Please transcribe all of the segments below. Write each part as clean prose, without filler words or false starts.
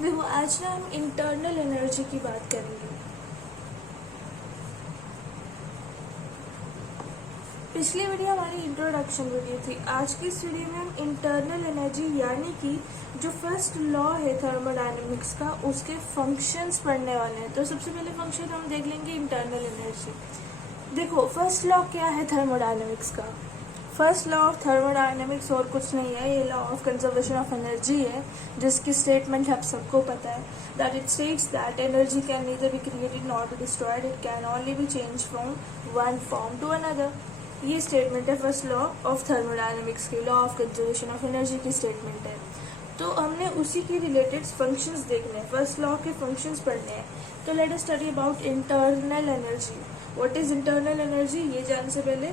देखो आज ना हम इंटरनल एनर्जी की बात करेंगे। पिछली वीडियो हमारी इंट्रोडक्शन वीडियो थी। आज की इस वीडियो में हम इंटरनल एनर्जी यानी कि जो फर्स्ट लॉ है थर्मोडायनेमिक्स का उसके फंक्शंस पढ़ने वाले हैं। तो सबसे पहले फंक्शन हम देख लेंगे इंटरनल एनर्जी। देखो फर्स्ट लॉ क्या है थर्मोडायनेमिक्स का। फर्स्ट लॉ ऑफ थर्मोडायनेमिक्स और कुछ नहीं है, ये law of conservation of energy है, जिसकी स्टेटमेंट आप सबको पता है that it states that energy can neither be created not be destroyed, it can only be change from one form to another. ये स्टेटमेंट है फर्स्ट लॉ ऑफ थर्मोडायनेमिक्स की, law of conservation of energy की statement है। तो हमने उसी के related functions देखने हैं, फर्स्ट लॉ के फंक्शंस पढ़ने हैं। तो let us study about internal energy. What is internal energy, ये जानने से पहले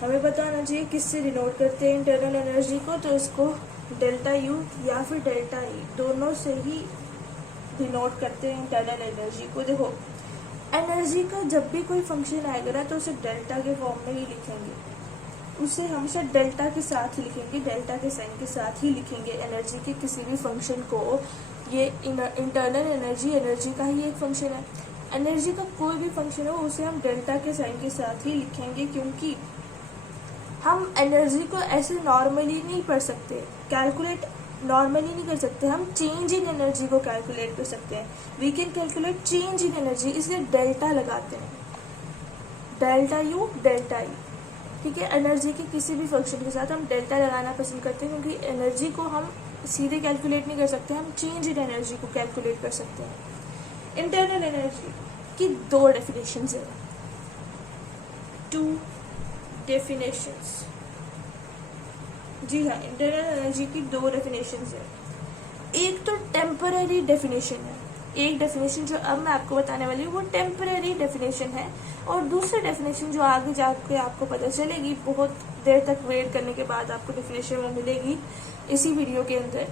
हमें पता होना चाहिए किससे डिनोट करते हैं इंटरनल एनर्जी को। तो इसको डेल्टा यू या फिर डेल्टा ई दोनों से ही डिनोट करते हैं इंटरनल एनर्जी को। देखो एनर्जी का जब भी कोई फंक्शन आएगा ना तो उसे डेल्टा के फॉर्म में ही लिखेंगे, उसे हमेशा डेल्टा के साथ ही लिखेंगे, डेल्टा के साइन के साथ ही लिखेंगे एनर्जी के किसी भी फंक्शन को। ये इंटरनल एनर्जी एनर्जी का ही एक फंक्शन है। एनर्जी का कोई भी फंक्शन हो उसे हम डेल्टा के साइन के साथ ही लिखेंगे, क्योंकि हम एनर्जी को ऐसे नॉर्मली नहीं पढ़ सकते, कैलकुलेट नॉर्मली नहीं कर सकते। हम चेंज इन एनर्जी को कैलकुलेट कर सकते हैं। We can calculate change in energy, इसलिए डेल्टा लगाते हैं, डेल्टा यू डेल्टा ई। ठीक है, एनर्जी के किसी भी फंक्शन के साथ हम डेल्टा लगाना पसंद करते हैं, क्योंकि एनर्जी को हम सीधे कैलकुलेट नहीं कर सकते, हम चेंज इन एनर्जी को कैलकुलेट कर सकते हैं। इंटरनल एनर्जी की दो डेफिनेशंस है, टू डेफिनेशंस। जी हाँ, इंटरनल एनर्जी की दो डेफिनेशंस है। एक तो टेम्पररी डेफिनेशन है, एक डेफिनेशन जो अब मैं आपको बताने वाली हूँ वो टेम्पररी डेफिनेशन है, और दूसरी डेफिनेशन जो आगे जाके आपको पता चलेगी, बहुत देर तक वेट करने के बाद आपको डेफिनेशन वो मिलेगी इसी वीडियो के अंदर,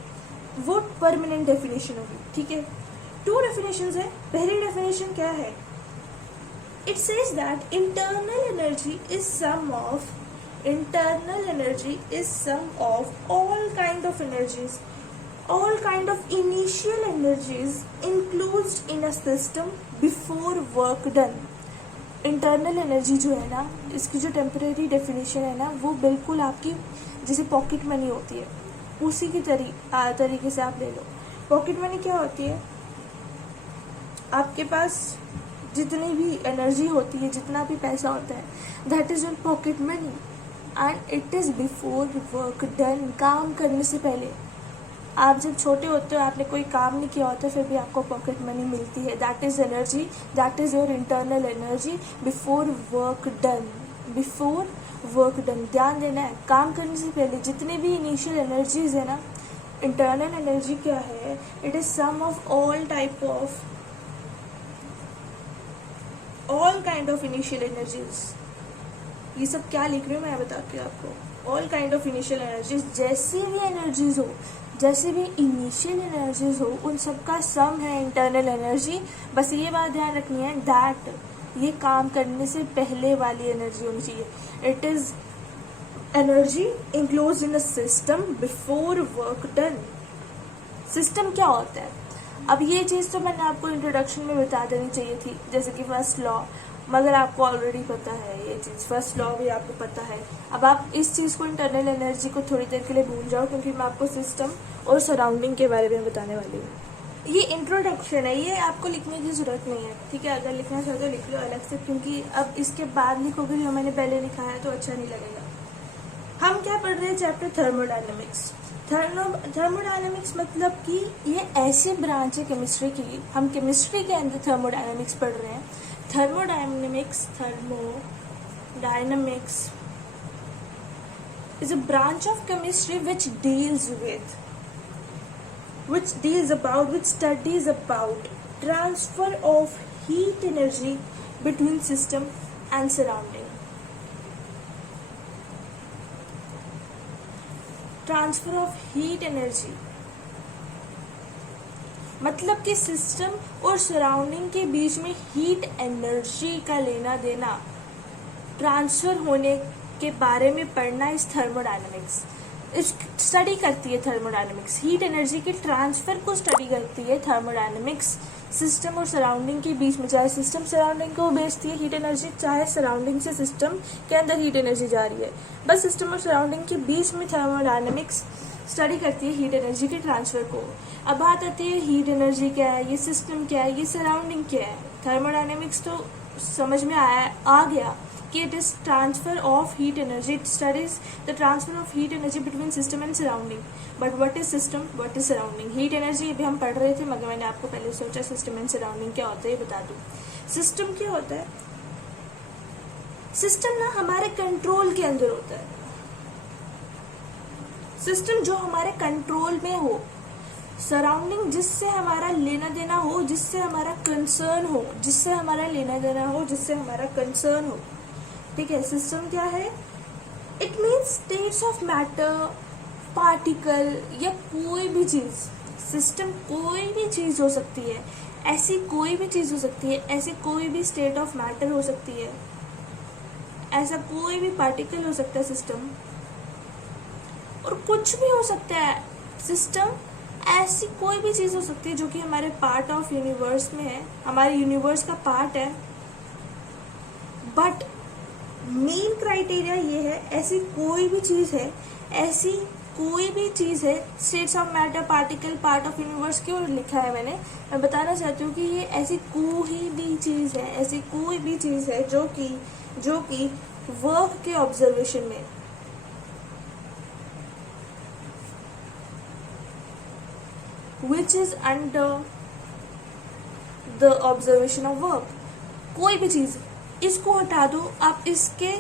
वो परमानेंट डेफिनेशन होगी। ठीक है, टू डेफिनेशंस है। पहली डेफिनेशन क्या है, it says that internal energy is sum of all kind of energies, all kind of initial energies included in a system before work done। Internal energy जो है ना, इसकी जो टेम्परेरी डेफिनेशन है ना, वो बिल्कुल आपकी जैसे पॉकेट मनी होती है उसी की तरीके से आप ले लो। पॉकेट मनी क्या होती है, आपके पास जितनी भी एनर्जी होती है, जितना भी पैसा होता है, that is your pocket money and it is before work done. काम करने से पहले, आप जब छोटे होते हो आपने कोई काम नहीं किया होता फिर भी आपको पॉकेट मनी मिलती है, that is energy, that is your internal energy before work done. Before work done, ध्यान देना है, काम करने से पहले जितने भी इनिशियल एनर्जीज है ना, इंटरनल एनर्जी क्या है, it is sum of all kind of initial energies. ये सब क्या लिख रही हूँ मैं बताती हूँ आपको। All kind of initial energies, जैसी भी एनर्जीज हो, जैसे भी इनिशियल एनर्जीज हो, उन सबका सम है इंटरनल एनर्जी। बस ये बात ध्यान रखनी है दैट ये काम करने से पहले वाली एनर्जी होनी चाहिए। It is energy enclose in a system before work done. System क्या होता है, अब ये चीज़ तो मैंने आपको इंट्रोडक्शन में बता देनी चाहिए थी, जैसे कि फर्स्ट लॉ, मगर आपको ऑलरेडी पता है ये चीज़, फर्स्ट लॉ भी आपको पता है। अब आप इस चीज़ को, इंटरनल एनर्जी को थोड़ी देर के लिए भूल जाओ, क्योंकि मैं आपको सिस्टम और सराउंडिंग के बारे में बताने वाली हूँ। ये इंट्रोडक्शन है, ये आपको लिखने की ज़रूरत नहीं है। ठीक है, अगर लिखना चाहते हो लिख लो अलग से, क्योंकि अब इसके बाद लिखोगे जो मैंने पहले लिखा है तो अच्छा नहीं लगेगा। हम क्या पढ़ रहे हैं, चैप्टर थर्मोडायनेमिक्स। थर्मोडायनेमिक्स मतलब कि ये ऐसी ब्रांच है केमिस्ट्री की, हम केमिस्ट्री के अंदर थर्मोडायनेमिक्स पढ़ रहे हैं। Thermodynamics is a branch of chemistry which studies about transfer of heat energy between system and surrounding। Transfer of heat energy मतलब कि सिस्टम और सराउंडिंग के बीच में हीट एनर्जी का लेना देना, ट्रांसफर होने के बारे में पढ़ना इस थर्मोडायनेमिक्स। स्टडी करती है थर्मोडायनेमिक्स, हीट एनर्जी के ट्रांसफर को स्टडी करती है थर्मोडायनेमिक्स। सिस्टम और सराउंडिंग के बीच में, चाहे सिस्टम सराउंडिंग को भेजती है हीट एनर्जी, चाहे सराउंडिंग से सिस्टम के अंदर हीट एनर्जी जा रही है, बस सिस्टम और सराउंडिंग के बीच में थर्मोडायनेमिक्स स्टडी करती है हीट एनर्जी के ट्रांसफर को। अब बात आती है हीट एनर्जी क्या है, ये सिस्टम क्या है, ये सराउंडिंग क्या है। थर्मोडायनेमिक्स तो समझ में आ गया कि it is transfer of heat energy, it studies the transfer of heat energy between system and surrounding. But what is system, what is surrounding? Heat energy अभी हम पढ़ रहे थे, मगर मैंने आपको पहले सोचा सिस्टम एंड सराउंडिंग क्या होता है ये बता दूं। सिस्टम क्या होता है? सिस्टम ना हमारे कंट्रोल के अंदर होता है। सिस्टम जो हमारे कंट्रोल में हो, सराउंडिंग जिससे हमारा लेना देना हो, जिससे हमारा कंसर्न हो, जिससे हमारा लेना देना हो, जिससे हमारा कंसर्न हो। ठीक है, सिस्टम क्या है? It means states of matter, particle या कोई भी चीज। सिस्टम कोई भी चीज हो सकती है, ऐसी कोई भी चीज हो सकती है, ऐसी कोई भी स्टेट ऑफ मैटर हो सकती है, ऐसा कोई भी पार्टिकल हो सकता है सिस्टम, और कुछ भी हो सकता है सिस्टम। ऐसी कोई भी चीज हो सकती है जो कि हमारे पार्ट ऑफ यूनिवर्स में है, हमारे यूनिवर्स का पार्ट है। बट मेन क्राइटेरिया ये है, ऐसी कोई भी चीज है, ऐसी कोई भी चीज है, states of matter, particle, part of universe क्यों लिखा है मैंने, मैं बताना चाहती हूँ कि ये ऐसी कोई भी चीज है, ऐसी कोई भी चीज है जो कि वर्क के ऑब्जर्वेशन में, which is under the observation of work। कोई भी चीज, इसको हटा दो आप, इसके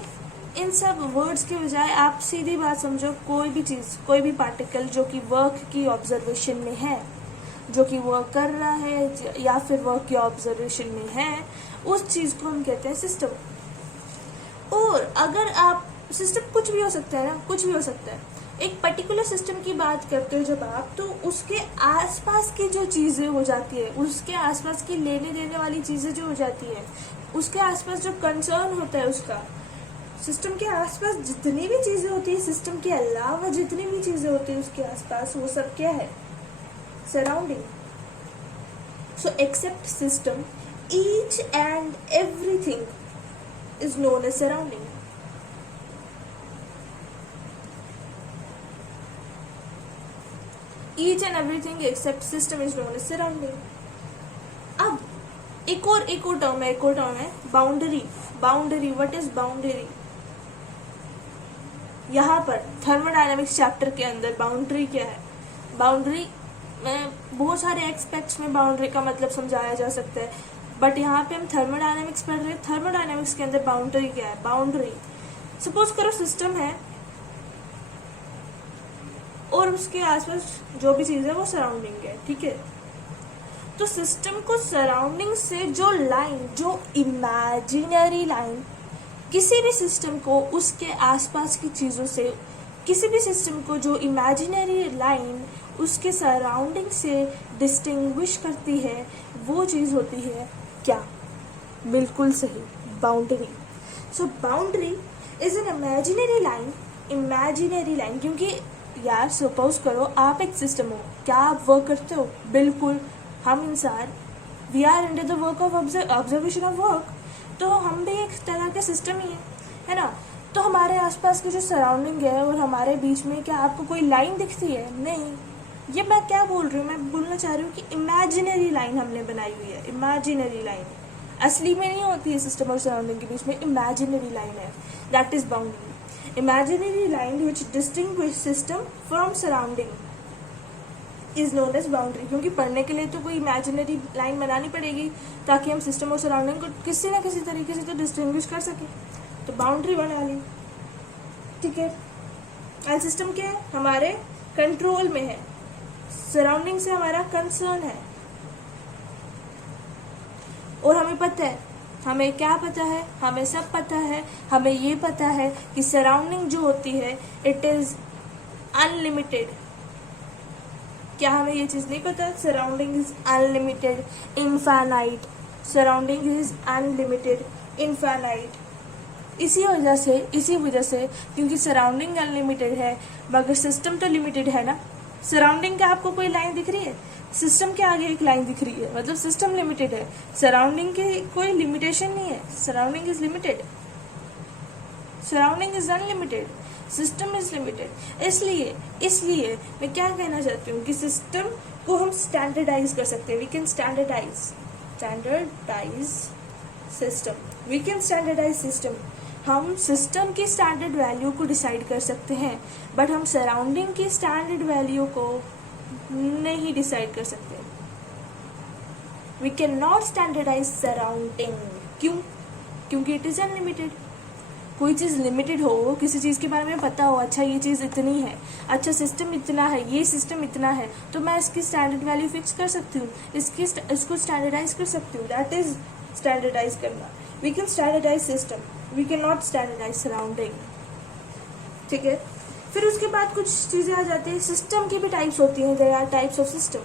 इन सब वर्ड्स के बजाय आप सीधी बात समझो, कोई भी चीज, कोई भी पार्टिकल जो कि वर्क की ऑब्जर्वेशन में है, जो कि वर्क कर रहा है या फिर वर्क की ऑब्जर्वेशन में है, उस चीज को हम कहते हैं सिस्टम। और अगर आप, सिस्टम कुछ भी हो सकता है ना, कुछ भी हो सकता है। एक पर्टिकुलर सिस्टम की बात करते हो जब आप, तो उसके आसपास की जो चीजें हो जाती है, उसके आसपास की लेने देने वाली चीजें जो हो जाती है, उसके आसपास जो कंसर्न होता है उसका, सिस्टम के आसपास जितनी भी चीजें होती है, सिस्टम के अलावा जितनी भी चीजें होती है उसके आसपास, वो सब क्या है? Surrounding. So except system, each and everything is known as surrounding. Each and everything except system is known as surrounding। अब एक और टर्म है boundary. Boundary, what is boundary? यहाँ पर थर्मोडायनेमिक्स चैप्टर के अंदर बाउंड्री क्या है? बाउंड्री में बहुत सारे एस्पेक्ट्स में बाउंड्री का मतलब समझाया जा सकता है, बट यहाँ पे हम थर्मोडायनेमिक्स पढ़ रहे हैं। थर्मोडायनेमिक्स के अंदर बाउंड्री क्या है? बाउंड्री, सपोज करो सिस्टम है और उसके आसपास जो भी चीज है वो सराउंडिंग है, ठीक है। तो सिस्टम को सराउंडिंग से जो लाइन, जो इमेजिनरी लाइन, किसी भी सिस्टम को उसके आसपास की चीजों से, किसी भी सिस्टम को जो इमेजिनरी लाइन उसके सराउंडिंग से डिस्टिंग्विश करती है, वो चीज होती है क्या? बिल्कुल सही, boundary. So boundary is an imaginary line, क्योंकि यार सपोज करो आप एक सिस्टम हो, क्या आप वर्क करते हो? बिल्कुल, हम इंसान, we are under the work of observation of work, तो हम भी एक तरह का सिस्टम ही है ना। तो हमारे आसपास की जो सराउंडिंग है और हमारे बीच में क्या आपको कोई लाइन दिखती है? नहीं। ये मैं क्या बोल रही हूँ, मैं बोलना चाह रही हूँ कि इमेजिनरी लाइन हमने बनाई हुई है, इमेजिनरी लाइन, असली में नहीं होती है सिस्टम और सराउंडिंग के बीच में, इमेजिनरी लाइन है, that is boundary. Imaginary line which distinguish system from surrounding is known as boundary। क्योंकि पढ़ने के लिए तो कोई imaginary line बनानी पड़ेगी ताकि हम सिस्टम और सराउंडिंग को किसी ना किसी तरीके से तो डिस्टिंग्विश कर सके, तो बाउंड्री बना ली, ठीक है। और सिस्टम क्या है? हमारे कंट्रोल में है, सराउंडिंग से हमारा कंसर्न है, और हमें पता है, हमें क्या पता है? हमें सब पता है। हमें ये पता है कि सराउंडिंग जो होती है इट इज अनलिमिटेड। क्या हमें ये चीज नहीं पता? Surrounding is unlimited, infinite. Surrounding is unlimited, infinite. इसी वजह से क्योंकि सराउंडिंग अनलिमिटेड है मगर सिस्टम तो लिमिटेड है ना। सराउंडिंग का आपको कोई लाइन दिख रही है, सिस्टम के आगे एक लाइन दिख रही है, मतलब सिस्टम लिमिटेड है। सराउंडिंग की कोई लिमिटेशन नहीं है, surrounding is limited, surrounding is unlimited, system is limited. इसलिए मैं क्या कहना चाहती हूँ कि सिस्टम को हम स्टैंडर्डाइज कर सकते हैं। We can standardize system. हम सिस्टम की स्टैंडर्ड वैल्यू को डिसाइड कर सकते हैं, बट हम सराउंडिंग की स्टैंडर्ड वैल्यू को नहीं डिसाइड कर सकते। We can not standardize surrounding. क्यों? क्योंकि इट इज अनलिमिटेड। कोई चीज़ लिमिटेड हो, किसी चीज़ के बारे में पता हो, अच्छा ये चीज़ इतनी है, अच्छा सिस्टम इतना है, ये सिस्टम इतना है, तो मैं इसकी स्टैंडर्ड वैल्यू फिक्स कर सकती हूँ, इसको स्टैंडर्डाइज कर सकती हूँ। दैट इज स्टैंडर्डाइज करना। We can standardize system, we can not standardize surrounding. ठीक है, फिर उसके बाद कुछ चीज़ें आ जाती है। सिस्टम की भी टाइप्स होती हैं। There are types of system.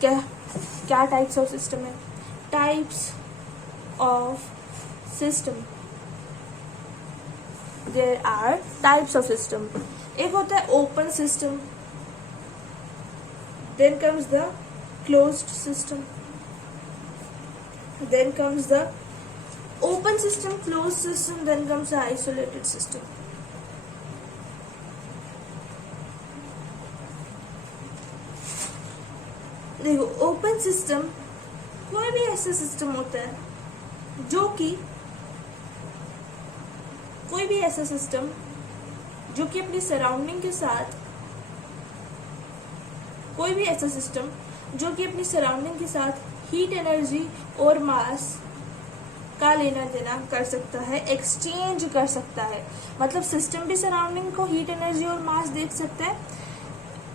क्या टाइप्स ऑफ सिस्टम है? Types of system, there are types of system. एक होता है open system, then comes the closed system, then comes the open system, closed system, then comes the isolated system. देखो, open system कोई भी ऐसा system होता है जो कि कोई भी ऐसा सिस्टम जो कि अपनी सराउंडिंग के साथ कोई भी ऐसा सिस्टम जो कि अपनी सराउंडिंग के साथ हीट एनर्जी और मास का लेना देना कर सकता है, एक्सचेंज कर सकता है। मतलब सिस्टम भी सराउंडिंग को हीट एनर्जी और मास दे सकता है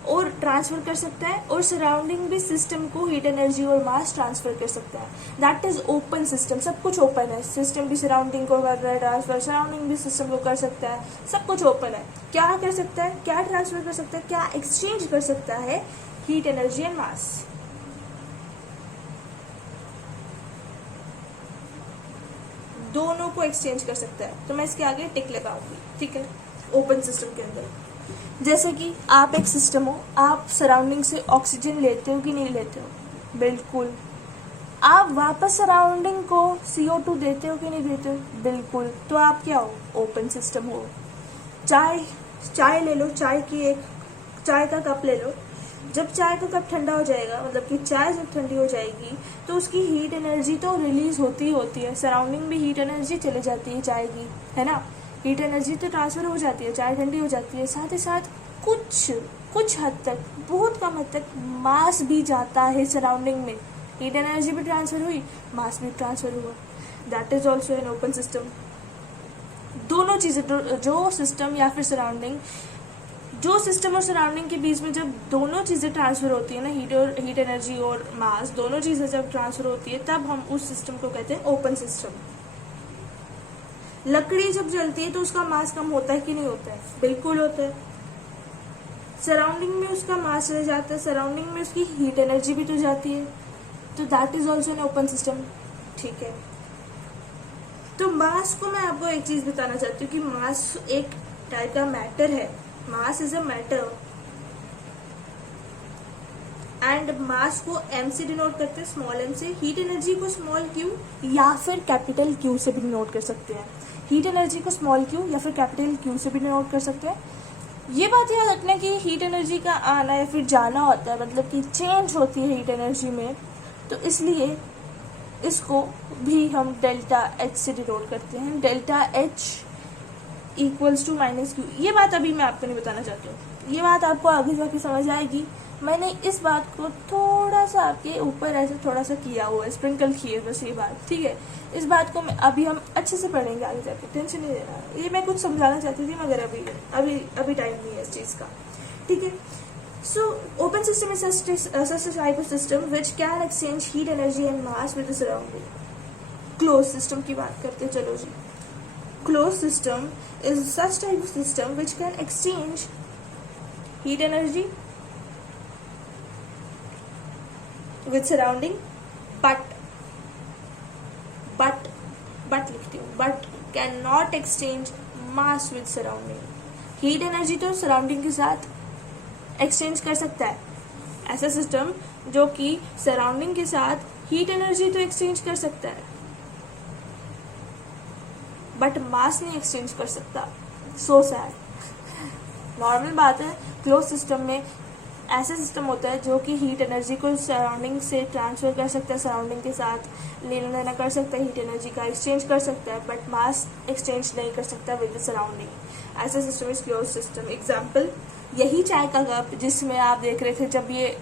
और ट्रांसफर कर सकता है, और सराउंडिंग भी सिस्टम को हीट एनर्जी और मास ट्रांसफर कर सकता है। That is open system. सब कुछ ओपन है, सिस्टम भी सराउंडिंग को कर रहा है ट्रांसफर, सराउंडिंग भी सिस्टम को कर सकता है, सब कुछ ओपन है। क्या कर सकता है? क्या ट्रांसफर कर सकता है? क्या एक्सचेंज कर सकता है? हीट एनर्जी एंड मास। दोनों को एक्सचेंज कर सकता है। तो मैं इसके आगे टिक लगाऊंगी। ठीक है, ओपन सिस्टम के अंदर जैसे कि आप एक सिस्टम हो, आप सराउंडिंग से ऑक्सीजन लेते हो कि नहीं लेते हो? बिल्कुल। आप वापस सराउंडिंग को CO2 देते हो कि नहीं देते हो? बिल्कुल। तो आप क्या हो? ओपन सिस्टम हो। चाय ले लो, चाय का कप ले लो। जब चाय का कप ठंडा हो जाएगा, मतलब कि चाय जब ठंडी हो जाएगी तो उसकी हीट एनर्जी तो रिलीज होती है। सराउंडिंग में हीट एनर्जी चली जाती है चाय की, है ना। हीट एनर्जी तो ट्रांसफर हो जाती है, चाय ठंडी हो जाती है। साथ ही साथ कुछ हद तक, बहुत कम हद तक मास भी जाता है सराउंडिंग में। हीट एनर्जी भी ट्रांसफर हुई, मास भी ट्रांसफर हुआ। That is also an open system. दोनों चीज़ें, जो सिस्टम या फिर सराउंडिंग, जो सिस्टम और सराउंडिंग के बीच में जब दोनों चीज़ें ट्रांसफर होती है ना, हीट एनर्जी और मास, दोनों चीज़ें जब ट्रांसफर होती है, तब हम उस सिस्टम को कहते हैं ओपन सिस्टम। लकड़ी जब जलती है तो उसका मास कम होता है कि नहीं होता है? बिल्कुल होता है। सराउंडिंग में उसका मास रह जाता है, सराउंडिंग में उसकी हीट एनर्जी भी तो जाती है। तो that is also an open system. ठीक है, तो मास को मैं आपको एक चीज बताना चाहती हूँ कि मास एक टाइप का मैटर है। Mass is a matter, and mass को m से डिनोट करते हैं, स्मॉल m से। हीट एनर्जी को स्मॉल q या फिर कैपिटल Q से भी डिनोट कर सकते हैं। हीट एनर्जी को स्मॉल q या फिर कैपिटल Q से भी डिनोट कर सकते हैं। ये बात याद रखना कि हीट एनर्जी का आना या फिर जाना होता है, मतलब कि चेंज होती है हीट एनर्जी में, तो इसलिए इसको भी हम डेल्टा H से डिनोट करते हैं। Delta H equals to -Q। ये बात अभी मैं आपको नहीं बताना चाहती हूँ, ये बात आपको आगे जाके समझ आएगी। मैंने इस बात को थोड़ा सा आपके ऊपर ऐसे थोड़ा सा किया हुआ है, स्प्रिंकल की है बस ये बात। ठीक है, इस बात को अभी हम अच्छे से पढ़ेंगे आगे जाके, टेंशन नहीं लेना। ये मैं कुछ समझाना चाहती थी मगर अभी टाइम नहीं है इस चीज़ का। ठीक है, so open system is such type of system which can exchange heat energy and mass with the surrounding. Close system की बात करते हैं, चलो जी। Close system is such type of system which can exchange heat energy with surrounding, but लिखती हूँ, but can not exchange mass with surrounding. Heat energy तो surrounding के साथ एक्सचेंज कर सकता है, ऐसा सिस्टम जो कि सराउंडिंग के साथ हीट एनर्जी तो एक्सचेंज कर सकता है बट मास नहीं एक्सचेंज कर सकता। So sad. नॉर्मल बात है, क्लोज सिस्टम में ऐसा सिस्टम होता है जो कि हीट एनर्जी को सराउंडिंग से ट्रांसफर कर सकता है, सराउंडिंग के साथ लेना देना कर सकता है, हीट एनर्जी का एक्सचेंज कर सकता है बट मास एक्सचेंज नहीं कर सकता विद द सराउंडिंग। ऐसा system is close system. Example, यही चाय का कप जिसमें आप देख रहे थे, जब ये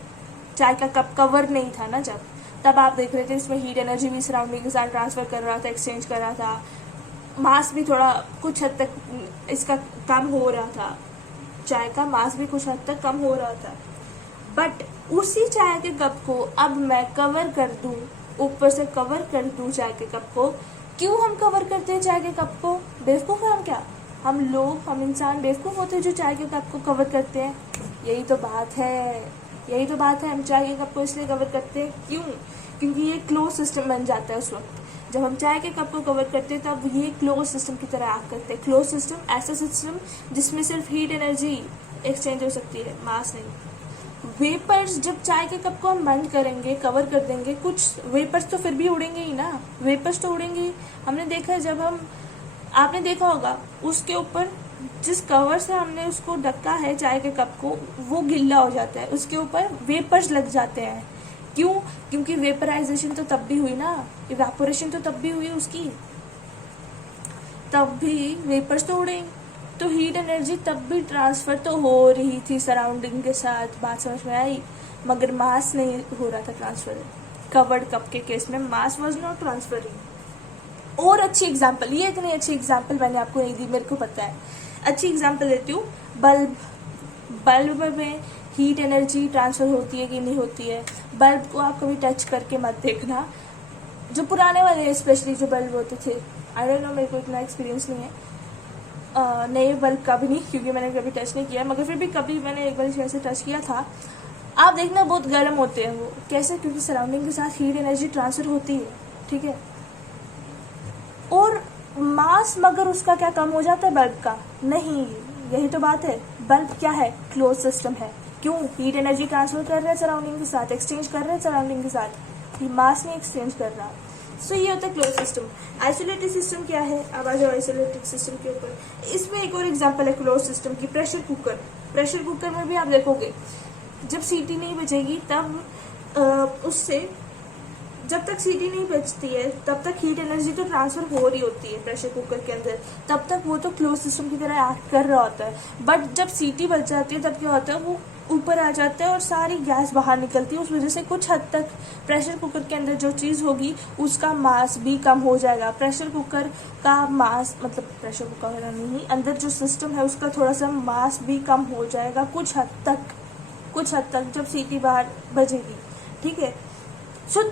चाय का कप कवर नहीं था ना, जब तब आप देख रहे थे इसमें हीट एनर्जी भी सराउंडिंग के साथ ट्रांसफर कर रहा था, एक्सचेंज कर रहा था, मास भी थोड़ा कुछ हद तक इसका कम हो रहा था, चाय का मास भी कुछ हद तक कम हो रहा था। बट उसी चाय के कप को अब मैं कवर कर दूं, ऊपर से कवर कर दूं चाय के कप को। क्यों हम कवर करते हैं चाय के कप को? बेवकूफ़ है हम क्या? हम लोग, हम इंसान बेवकूफ़ होते हैं जो चाय के कप को कवर करते हैं? यही तो बात है, यही तो बात है। हम चाय के कप को इसलिए कवर करते हैं, क्यों? क्योंकि ये क्लोज सिस्टम बन जाता है उस वक्त जब हम चाय के कप को कवर करते हैं, तब ये क्लोज सिस्टम की तरह एक्ट करते हैं। क्लोज सिस्टम ऐसा सिस्टम जिसमें सिर्फ हीट एनर्जी एक्सचेंज हो सकती है, मास नहीं। वेपर्स, जब चाय के कप को हम बंद करेंगे, कवर कर देंगे, कुछ वेपर्स तो फिर भी उड़ेंगे ही ना, वेपर्स तो उड़ेंगे ही। हमने देखा है, जब हम, आपने देखा होगा उसके ऊपर जिस कवर से हमने उसको ढका है चाय के कप को, वो गिल्ला हो जाता है, उसके ऊपर वेपर्स लग जाते हैं। क्यों? क्योंकि वेपराइजेशन तो तब भी हुई ना, इवेपोरेशन तो तब भी हुई उसकी, तब भी वेपर्स तो उड़े, तो हीट एनर्जी तब भी ट्रांसफर तो हो रही थी सराउंडिंग के साथ। बात समझ में आई? मगर मास नहीं हो रहा था ट्रांसफर। कवर्ड कप के केस में मास वाज नॉट ट्रांसफरिंग। और अच्छी एग्जांपल, ये इतनी अच्छी एग्जांपल मैंने आपको नहीं दी, मेरे को पता है। अच्छी एग्जांपल देती हूँ, बल्ब। बल्ब में हीट एनर्जी ट्रांसफर होती है कि नहीं होती है? बल्ब को आप कभी टच करके मत देखना, जो पुराने वाले स्पेशली जो बल्ब होते थे, आई डोंट नो, मेरे को इतना एक्सपीरियंस नहीं है नए बल्ब का भी नहीं, क्योंकि मैंने कभी टच नहीं किया, मगर फिर भी कभी मैंने एक बार ऐसे टच किया था। आप देखना बहुत गर्म होते हैं वो। कैसे? क्योंकि सराउंडिंग के साथ हीट एनर्जी ट्रांसफर होती है, ठीक है। और मास मगर उसका क्या कम हो जाता है बल्ब का? नहीं, यही तो बात है। बल्ब क्या है? क्लोज सिस्टम है। क्यों? हीट एनर्जी ट्रांसफर कर रहे हैं सराउंडिंग के साथ, एक्सचेंज कर रहे हैं सराउंडिंग के साथ, ये मास नहीं एक्सचेंज कर रहा। सो ये होता है क्लोज सिस्टम। आइसोलेटेड सिस्टम क्या है? अब आ जाओ आइसोलेटेड सिस्टम के ऊपर। इसमें एक और एग्जांपल है क्लोज सिस्टम की, प्रेशर कुकर। प्रेशर कुकर में भी आप देखोगे, जब सीटी नहीं बजेगी तब उससे, जब तक सीटी नहीं बजती है तब तक हीट एनर्जी तो ट्रांसफर हो रही होती है प्रेशर कुकर के अंदर, तब तक वो तो क्लोज सिस्टम की तरह एक्ट कर रहा होता है। बट जब सीटी बज जाती है तब क्या होता है, वो ऊपर आ जाता है और सारी गैस बाहर निकलती है। उस वजह से कुछ हद तक प्रेशर कुकर के अंदर जो चीज़ होगी उसका मास भी कम हो जाएगा। प्रेशर कुकर का मास, मतलब प्रेशर कुकर नहीं, अंदर जो सिस्टम है उसका थोड़ा सा मास भी कम हो जाएगा कुछ हद तक जब सीटी बाहर बजेगी, ठीक है। सो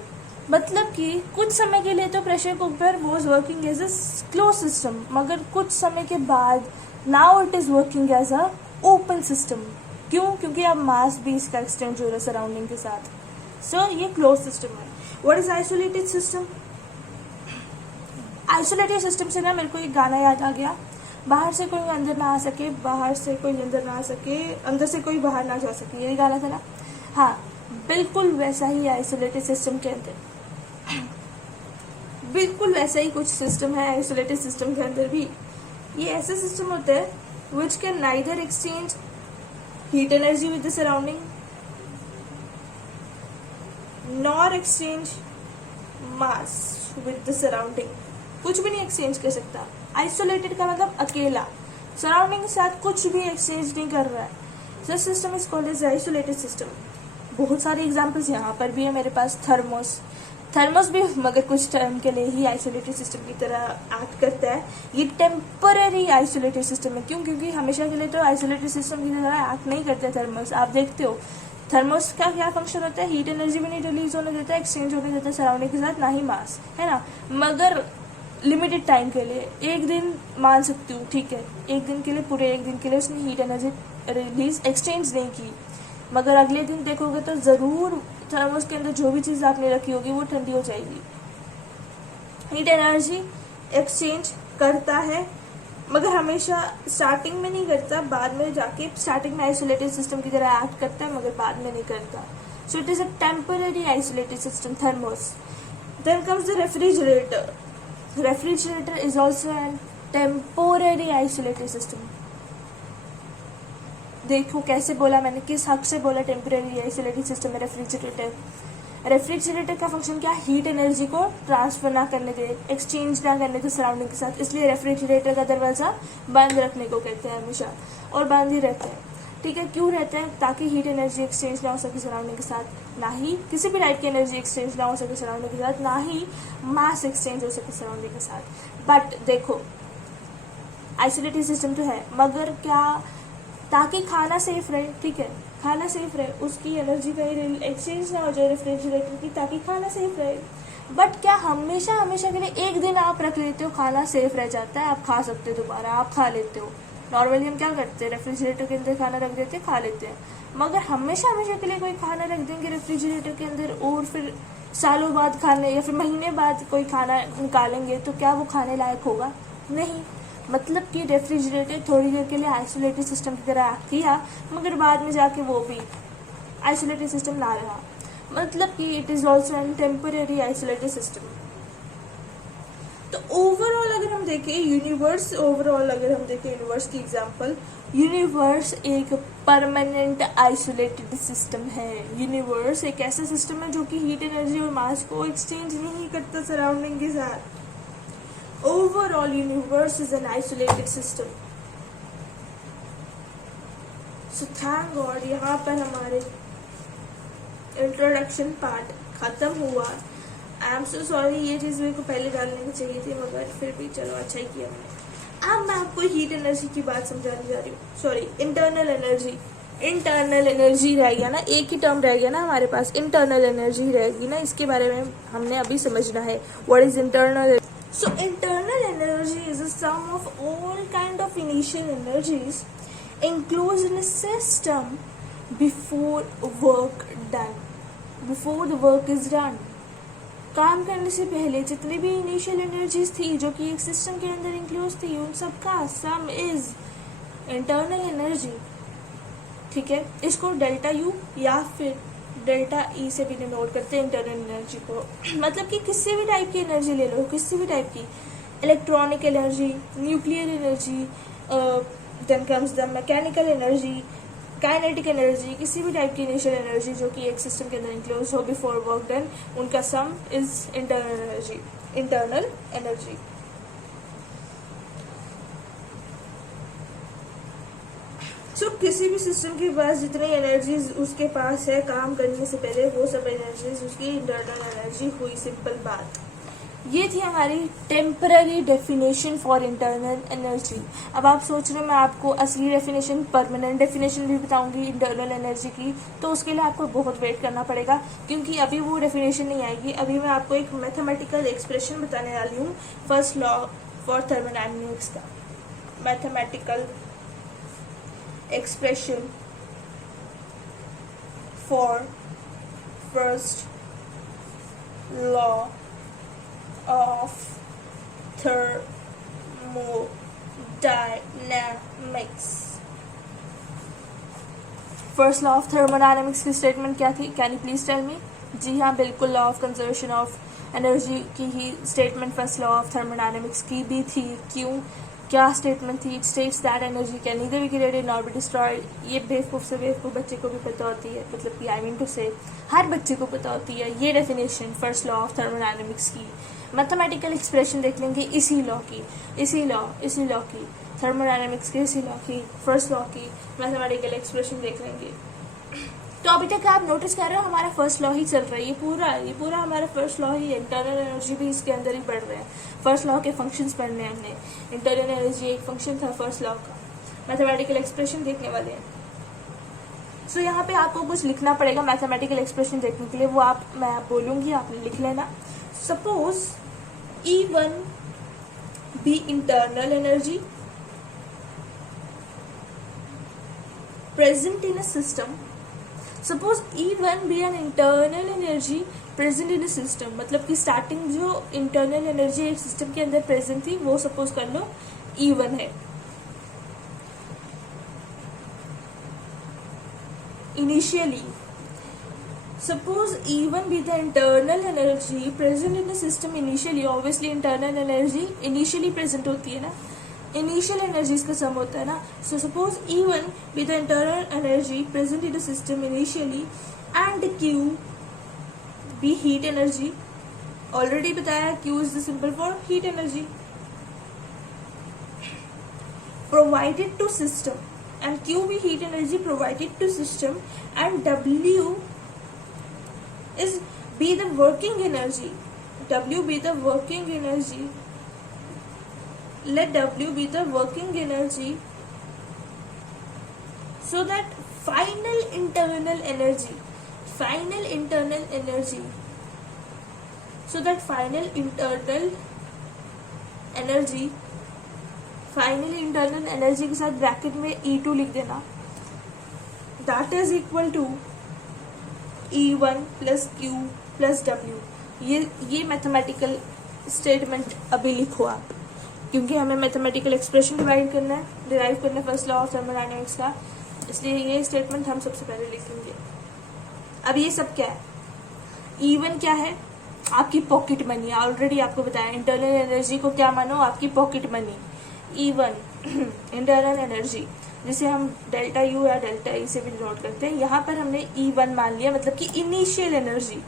मतलब कि कुछ समय के लिए तो pressure cooker was working as a close system, मगर कुछ समय के बाद now it is working as a open system. क्यों? क्योंकि अब मास भी इसका एक्सटेंड हो रहा है सराउंडिंग के साथ। सो ये क्लोज सिस्टम है। What is isolated system? Isolated system से ना मेरे को एक गाना याद आ गया, बाहर से कोई अंदर ना आ सके, बाहर से कोई अंदर ना आ सके, अंदर से कोई बाहर ना जा सके, यही गाना था ना? हाँ, बिल्कुल वैसा ही आइसोलेटेड सिस्टम के अंदर, बिल्कुल वैसा ही कुछ सिस्टम है आइसोलेटेड सिस्टम के अंदर भी। ये ऐसा सिस्टम होता है which can neither exchange heat energy with the surrounding nor exchange mass with the surrounding. कुछ भी नहीं एक्सचेंज कर सकता। आइसोलेटेड का मतलब अकेला, सराउंडिंग के साथ कुछ भी एक्सचेंज नहीं कर रहा है। This system is called as isolated system. बहुत सारे एग्जाम्पल्स यहाँ पर भी है मेरे पास। थर्मोस भी मगर कुछ टाइम के लिए ही आइसोलेटेड सिस्टम की तरह एक्ट करता है। ये टेम्पररी आइसोलेटेड सिस्टम है। क्यों? क्योंकि हमेशा के लिए तो आइसोलेटेड सिस्टम की तरह एक्ट नहीं करते थर्मोस। आप देखते हो थर्मोस का क्या फंक्शन होता है, हीट एनर्जी भी नहीं रिलीज होने देता है, एक्सचेंज होने देता है सराउंडिंग के साथ, ना ही मास, है ना। मगर लिमिटेड टाइम के लिए, एक दिन मान सकती हूँ, ठीक है, एक दिन के लिए, पूरे एक दिन के लिए उसने हीट एनर्जी रिलीज एक्सचेंज नहीं की, मगर अगले दिन देखोगे तो ज़रूर थर्मोस के अंदर जो भी चीज़ आपने रखी होगी वो ठंडी हो जाएगी। हीट एनर्जी एक्सचेंज करता है, मगर हमेशा स्टार्टिंग में नहीं करता, बाद में जाके स्टार्टिंग में आइसोलेटेड सिस्टम की तरह एक्ट करता है, मगर बाद में नहीं करता. So it is a temporary isolated system, thermos. Then comes the refrigerator. Refrigerator is also an temporary isolated system. देखो कैसे बोला मैंने, किस हक से बोला टेम्पररी आइसोलेटेड सिस्टम है रेफ्रिजरेटर. रेफ्रिजरेटर का फंक्शन क्या, हीट एनर्जी को ट्रांसफर ना करने दे, एक्सचेंज ना करने दे सराउंडिंग के साथ, इसलिए रेफ्रिजरेटर का दरवाज़ा बंद रखने को कहते हैं हमेशा, और बंद ही रहते हैं. ठीक है, क्यों रहते हैं, ताकि हीट एनर्जी एक्सचेंज ना हो सके सराउंडिंग के साथ, ना ही किसी भी टाइप की एनर्जी एक्सचेंज ना हो सके सराउंडिंग के साथ, ना ही मास एक्सचेंज हो सके सराउंडिंग के साथ. बट देखो आइसोलेटेड सिस्टम तो है, मगर क्या, ताकि खाना सेफ रहे, ठीक है, खाना सेफ रहे, उसकी एनर्जी कहीं एक्सचेंज ना हो जाए रेफ्रिजरेटर की, ताकि खाना सेफ रहे. बट क्या हमेशा हमेशा के लिए एक दिन आप रख लेते हो, खाना सेफ रह जाता है, आप खा सकते हो, दोबारा आप खा लेते हो. नॉर्मली हम क्या करते हैं, रेफ्रिजरेटर के अंदर खाना रख देते हैं, खा लेते हैं. मगर हमेशा हमेशा के लिए कोई खाना रख देंगे रेफ्रिजरेटर के अंदर, और फिर सालों बाद खाने या फिर महीने बाद कोई खाना निकालेंगे, तो क्या वो खाने लायक होगा, नहीं. मतलब कि रेफ्रिजरेटर थोड़ी देर के लिए आइसोलेटेड सिस्टम की तरह एक्ट किया, मगर बाद में जाके वो भी आइसोलेटेड सिस्टम ना रहा. मतलब कि it is also N temporary isolated system. तो ओवरऑल अगर हम देखें यूनिवर्स की एग्जांपल, यूनिवर्स एक परमानेंट आइसोलेटेड सिस्टम है. यूनिवर्स एक ऐसा सिस्टम है जो कि हीट एनर्जी और मास को एक्सचेंज नहीं करता सराउंडिंग के साथ. Overall universe is an isolated system. So thank God यहाँ पर हमारे इंट्रोडक्शन पार्ट खत्म हुआ. आई एम सो सॉरी, ये चीज़ मेरे को पहले डालने की चाहिए थी, मगर फिर भी चलो अच्छा ही किया मैंने. अब मैं आपको हीट एनर्जी की बात समझाने जा रही हूँ. Sorry, internal energy. Internal energy रह गया ना, एक ही टर्म रह गया ना हमारे पास, इंटरनल एनर्जी रहेगी ना, इसके बारे में हमने अभी समझना है. What is internal? So internal energy is a sum of all kind of initial energies enclosed in a system before work done. Before the work is done. काम करने से पहले जितनी भी इनिशियल एनर्जीज थी जो कि एक सिस्टम के अंदर इंक्लूज थी, उन सब का सम इज इंटरनल एनर्जी. ठीक है, इसको डेल्टा यू या फिर डेल्टा ई से भी डिनोट करते हैं इंटरनल एनर्जी को. मतलब कि किसी भी टाइप की एनर्जी ले लो, किसी भी टाइप की, electronic energy, nuclear energy, then comes the mechanical energy, kinetic energy, किसी भी टाइप की इनिशियल एनर्जी जो कि एक सिस्टम के अंदर इंक्लूज हो बिफोर वर्क डन, उनका सम इज इंटरनल एनर्जी. सो किसी भी सिस्टम के पास जितनी एनर्जीज उसके पास है काम करने से पहले, वो सब एनर्जीज उसकी इंटरनल एनर्जी हुई. सिंपल बात. ये थी हमारी temporary definition for internal energy. अब आप सोच रहे हैं मैं आपको असली डेफिनेशन, परमानेंट डेफिनेशन भी बताऊंगी इंटरनल एनर्जी की, तो उसके लिए आपको बहुत वेट करना पड़ेगा, क्योंकि अभी वो डेफिनेशन नहीं आएगी. अभी मैं आपको एक मैथमेटिकल एक्सप्रेशन बताने वाली हूँ, फर्स्ट लॉ फॉर थर्मोडायनेमिक्स का. Mathematical expression for first law of thermodynamics. First law of thermodynamics की स्टेटमेंट क्या थी, can you please tell me? जी हाँ, बिल्कुल, law of conservation of energy की ही statement first law of thermodynamics की भी थी. क्यों, क्या स्टेटमेंट थी? It states that energy can neither be created nor be destroyed. ये बेवकूफ़ से बेवकूफ़ बच्चे को भी पता होती है, मतलब कि आई मीन टू से हर बच्चे को पता होती है ये definition first law of thermodynamics की. मैथमेटिकल एक्सप्रेशन देख लेंगे इसी लॉ की, इसी लॉ की थर्मोडायनेमिक्स के, इसी लॉ की, फर्स्ट लॉ की मैथमेटिकल एक्सप्रेशन देख लेंगे. तो अभी तक आप नोटिस कर रहे हो हमारा फर्स्ट लॉ ही चल रहा है, ये पूरा हमारा फर्स्ट लॉ ही है. इंटरनल एनर्जी भी इसके अंदर ही पढ़ रहे हैं. फर्स्ट लॉ के फंक्शंस पढ़ने हैं हमने. इंटरनल एनर्जी एक फंक्शन था फर्स्ट लॉ का. मैथमेटिकल एक्सप्रेशन देखने वाले हैं. सो यहाँ पे आपको कुछ लिखना पड़ेगा मैथमेटिकल एक्सप्रेशन देखने के लिए, वो मैं बोलूँगी, आप लिख लेना. Suppose E1 be internal energy present in a system. Suppose E1 be an internal energy present in system, मतलब कि स्टार्टिंग जो इंटरनल एनर्जी एक सिस्टम के अंदर प्रेजेंट थी वो सपोज कर लो E1 है. Initially, suppose E1 be the internal energy present in the system initially. Obviously internal energy initially present होती है ना, initial energies का sum होता है ना. So suppose E1 be the internal energy present in the system initially and Q be heat energy. Already बताया Q is the symbol for heat energy provided to system, and Q be heat energy provided to system, and W is be the working energy. W be the working energy. Let W be the working energy, so that final internal energy, so that final internal energy के साथ bracket में E2 लिख देना. That is equal to E1 plus Q plus W. ये mathematical statement अभी लिखो आप, क्योंकि हमें मैथमेटिकल एक्सप्रेशन डिराइव करना है फर्स्ट लॉ ऑफ थर्मोडायनेमिक्स का, इसलिए ये स्टेटमेंट हम सबसे पहले लिखेंगे. अब ये सब क्या है? E1 क्या है? आपकी पॉकेट मनी. ऑलरेडी आपको बताया इंटरनल एनर्जी को क्या मानो, आपकी pocket money. E1 internal energy, जिसे हम डेल्टा U या डेल्टा E से भी नोट करते हैं. यहाँ पर हमने E1 मान लिया, मतलब कि initial energy.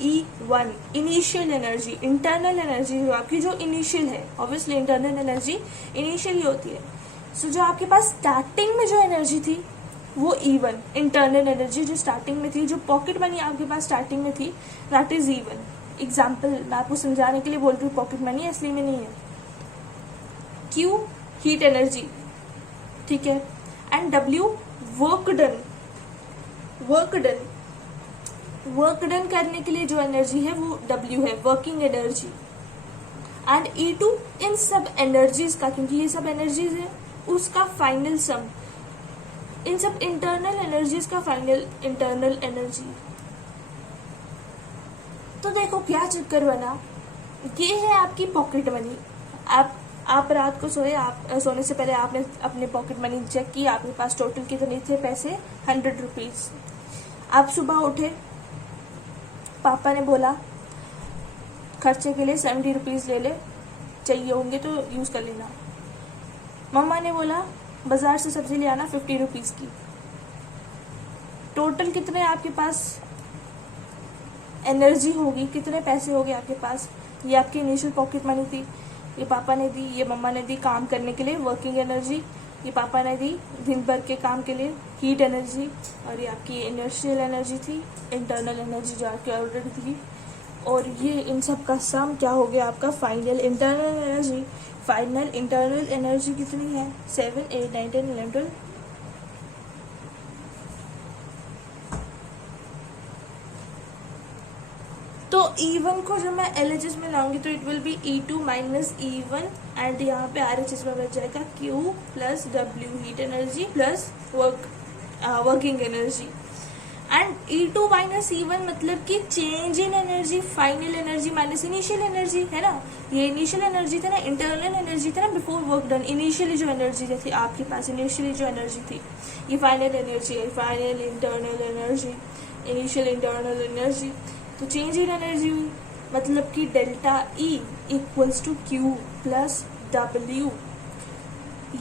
E1 initial energy, internal energy जो आपकी जो इनिशियल है. ऑब्वियसली इंटरनल एनर्जी इनिशियल ही होती है. सो जो आपके पास स्टार्टिंग में जो एनर्जी थी वो E1 इंटरनल एनर्जी जो स्टार्टिंग में थी, जो पॉकेट मनी आपके पास स्टार्टिंग में थी, दैट इज E1. एग्जाम्पल मैं आपको समझाने के लिए बोल रही हूँ, पॉकेट मनी इसलिए में नहीं है. Q हीट एनर्जी, ठीक है, एंड W वर्क डन करने के लिए जो एनर्जी है वो W है, वर्किंग एनर्जी. एंड E2 इन सब एनर्जीज का, क्योंकि ये सब एनर्जीज है, उसका फाइनल सम, इन सब इंटरनल एनर्जीज का फाइनल इंटरनल एनर्जी. तो देखो क्या चक्कर बना. ये है आपकी पॉकेट मनी. आप रात को सोए, आप सोने से पहले आपने अपने पॉकेट मनी चेक की, आपके पास टोटल कितने थे पैसे, 100 रुपीज. आप सुबह उठे, पापा ने बोला खर्चे के लिए 70 रुपीज ले ले, चाहिए होंगे तो यूज कर लेना. मम्मा ने बोला बाजार से सब्जी ले आना 50 रुपीज की. टोटल कितने आपके पास एनर्जी होगी, कितने पैसे हो गए आपके पास. ये आपकी इनिशियल पॉकेट मनी थी, ये पापा ने दी, ये मम्मा ने दी काम करने के लिए वर्किंग एनर्जी, ये पापा ने दी दिन भर के काम के लिए हीट एनर्जी, और ये आपकी इनर्शियल एनर्जी थी, इंटरनल एनर्जी जो आपकी ऑलरेडी थी. और ये इन सब का सम क्या हो गया आपका final internal energy. Final internal energy कितनी है, 7, 8, 9, 10, 11, 12. तो E1 को जब मैं LHS में लाऊंगी तो it will be E2 minus E1, and यहाँ पे RHS में बच जाएगा Q plus W heat energy plus working energy. And E2 minus E1 मतलब कि change in energy, final energy minus initial energy है ना. ये इनिशियल एनर्जी था ना, इंटरनल एनर्जी था ना बिफोर वर्क डन. इनिशियली जो एनर्जी थी आपके पास, इनिशियली जो एनर्जी थी, ये फाइनल एनर्जी है, final internal energy, initial internal energy. तो चेंज इन एनर्जी हुई, मतलब कि delta E equals to Q plus W,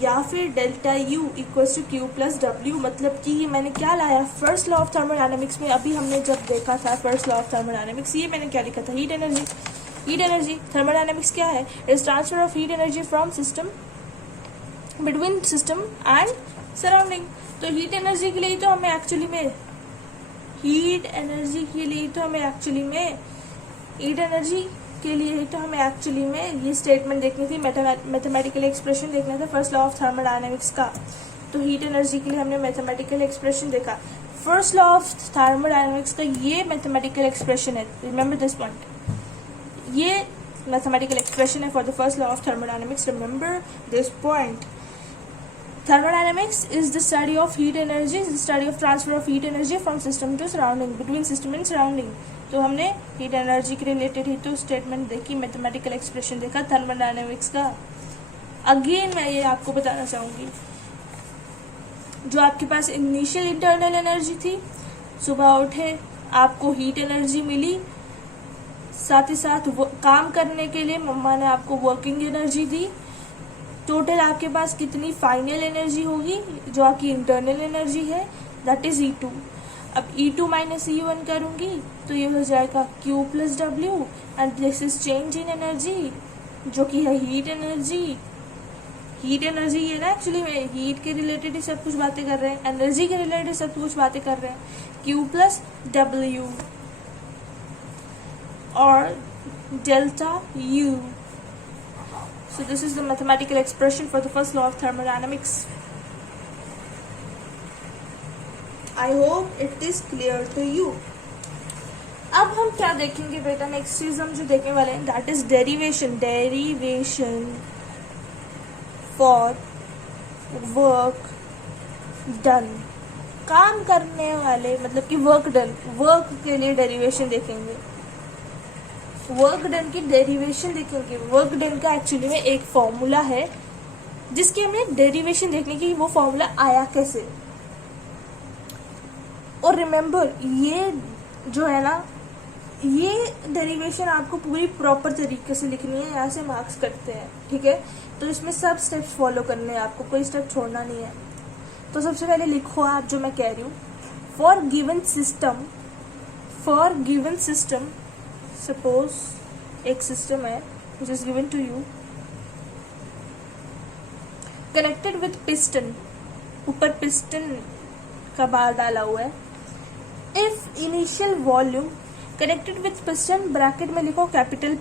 या फिर delta U equals to Q plus W. मतलब कि ये मैंने क्या लाया, फर्स्ट लॉ ऑफ थर्मोडायनेमिक्स में अभी हमने जब देखा था फर्स्ट लॉ ऑफ थर्मोडायनेमिक्स, ये मैंने क्या लिखा था, हीट एनर्जी. थर्मोडायनेमिक्स क्या है, is transfer of heat energy from system between system and surrounding. तो हीट एनर्जी के लिए तो हमें एक्चुअली में हीट एनर्जी के लिए तो हमें एक्चुअली में ये स्टेटमेंट देखनी थी, मैथमेटिकल एक्सप्रेशन देखना था फर्स्ट लॉ ऑफ थर्मोडायनेमिक्स का. तो हीट एनर्जी के लिए हमने मैथमेटिकल एक्सप्रेशन देखा. फर्स्ट लॉ ऑफ थर्मोडायनेमिक्स का ये मैथमेटिकल एक्सप्रेशन है, रिमेंबर दिस पॉइंट. ये मैथमेटिकल एक्सप्रेशन है for the first law of thermodynamics, remember this point. Thermodynamics is the study of heat energy, is the study of transfer of heat energy from system to surrounding, between system and surrounding. तो हमने heat energy के related ही तो statement देखी, mathematical expression देखा thermodynamics का. Again मैं ये आपको बताना चाहूँगी, जो आपके पास इनिशियल इंटरनल एनर्जी थी, सुबह उठे आपको हीट एनर्जी मिली, साथ ही साथ काम करने के लिए मम्मा ने आपको वर्किंग एनर्जी दी. टोटल आपके पास कितनी फाइनल एनर्जी होगी, जो आपकी इंटरनल एनर्जी है, दैट इज E2. अब E2 माइनस E1 करूंगी तो ये हो जाएगा Q plus W, and this is change in energy, जो कि है हीट एनर्जी. हीट एनर्जी ये ना, एक्चुअली में हीट के रिलेटेड ही सब कुछ बातें कर रहे हैं, एनर्जी के रिलेटेड सब कुछ बातें कर रहे हैं. Q प्लस W और delta U. So this is the mathematical expression for the first law of thermodynamics. I hope it is clear to you. अब हम क्या देखेंगे बेटा, नेक्स्ट चीज हम जो देखने वाले हैं, that is derivation. Derivation for work done. काम करने वाले मतलब कि वर्क डन, वर्क के लिए डेरिवेशन देखेंगे. वर्क डन की डेरिवेशन देखेंगे. वर्क डन का एक्चुअली में एक फॉर्मूला है जिसकी हमें डेरिवेशन देखने की, वो फॉर्मूला आया कैसे. और रिमेम्बर, ये जो है ना, ये डेरिवेशन आपको पूरी प्रॉपर तरीके से लिखनी है, यहाँ से मार्क्स कटते हैं, ठीक है. तो इसमें सब स्टेप्स फॉलो करने हैं आपको, कोई स्टेप छोड़ना नहीं है. तो सबसे पहले लिखो आप जो मैं कह रही हूँ. फॉर गिवन सिस्टम, सपोज एक सिस्टम है which is given to you, connected with piston, ऊपर पिस्टन का बार डाला हुआ है. If initial volume connected with piston, bracket में लिखो capital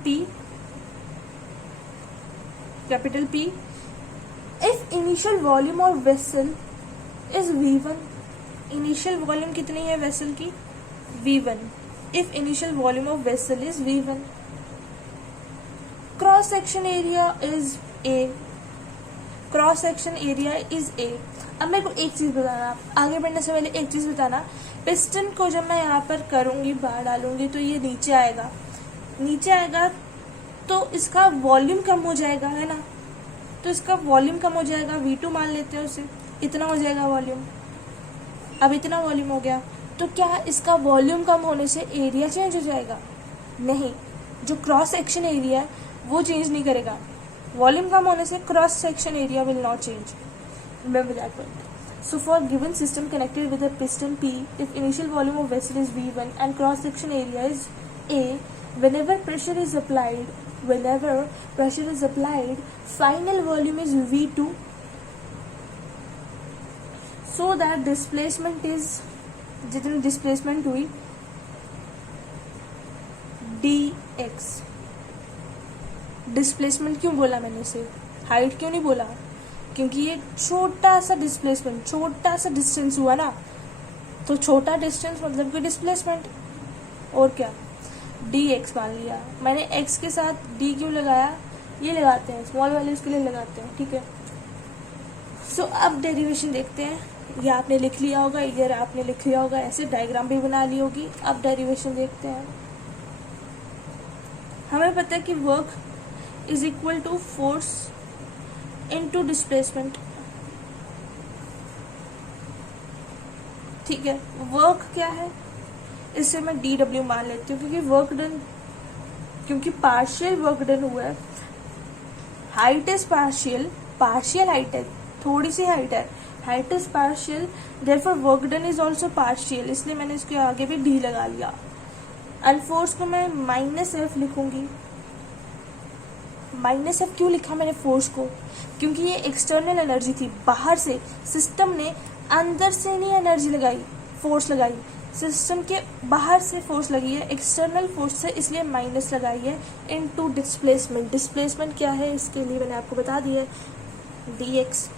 P. If initial volume of vessel is V1, initial volume कितनी है वेसल की, V1. If initial volume of vessel is V1, cross section area is A. Cross section area is a. अब मेरे को एक चीज बताना, आगे बढ़ने से पहले एक चीज बताना. पिस्टन को जब मैं यहाँ पर करूंगी, बाहर डालूंगी, तो ये नीचे आएगा तो इसका वॉल्यूम कम हो जाएगा, है ना. तो इसका वॉल्यूम कम हो जाएगा, V2 मान लेते हैं उसे, इतना हो जाएगा वॉल्यूम. अब इतना वॉल्यूम हो गया, तो क्या इसका वॉल्यूम कम होने से एरिया चेंज हो जाएगा? नहीं, जो क्रॉस सेक्शन एरिया है वो चेंज नहीं करेगा. वॉल्यूम कम होने से cross section area will not change. Remember that point. So for given system connected with a piston P, if initial volume of vessel is V1 and cross section area is A, whenever pressure is applied, final volume is V2, so that displacement is, जितनी displacement हुई dx. Displacement क्यों बोला मैंने इसे, height क्यों नहीं बोला? क्योंकि ये छोटा सा डिस्प्लेसमेंट, छोटा सा डिस्टेंस हुआ ना, तो छोटा डिस्टेंस मतलब कि डिस्प्लेसमेंट. और क्या, dx मान लिया मैंने. x के साथ d क्यों लगाया, ये लगाते हैं स्मॉल वैल्यूज के लिए लगाते हैं, ठीक है. सो अब डेरिवेशन देखते हैं. ये आपने लिख लिया होगा, इधर आपने लिख लिया होगा, ऐसे डायग्राम भी बना ली होगी. अब डेरिवेशन देखते हैं. हमें पता है कि work is equal to force into displacement, ठीक है. वर्क क्या है, इससे मैं dw मान लेती हूँ, क्योंकि वर्क डन, क्योंकि पार्शियल वर्क डन हुआ है. हाइट इज पार्शियल हाइट है, थोड़ी सी height is partial, therefore work done is also partial, इसलिए मैंने इसके आगे भी d लगा लिया. एंड फोर्स को मैं -F लिखूंगी. -F क्यों लिखा मैंने फोर्स को? क्योंकि ये एक्सटर्नल एनर्जी थी, बाहर से. सिस्टम ने अंदर से नहीं एनर्जी लगाई, फोर्स लगाई. सिस्टम के बाहर से फोर्स लगी है, एक्सटर्नल फोर्स से, इसलिए माइनस लगाई है. Into displacement. डिस्प्लेसमेंट क्या है इसके लिए मैंने आपको बता दिया है, dx.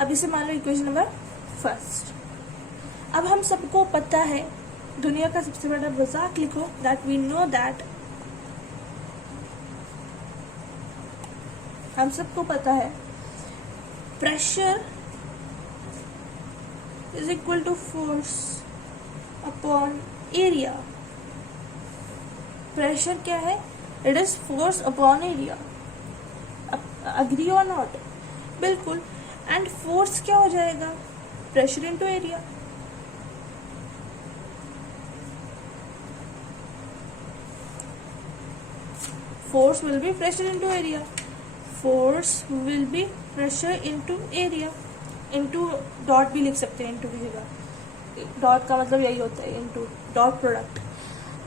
अब इसे मान लो इक्वेशन नंबर फर्स्ट. अब हम सबको पता है, दुनिया का सबसे बड़ा मजाक लिखो, दैट वी नो दैट हम सबको पता है pressure is equal to force upon area. Pressure क्या है? It is force upon area. Agree और नॉट? बिल्कुल। एंड फोर्स क्या हो जाएगा? Pressure into area. Force will be pressure into area. Force will be pressure into area. Into dot भी लिख सकते हैं, into की जगह। डॉट का मतलब यही होता है, into dot product.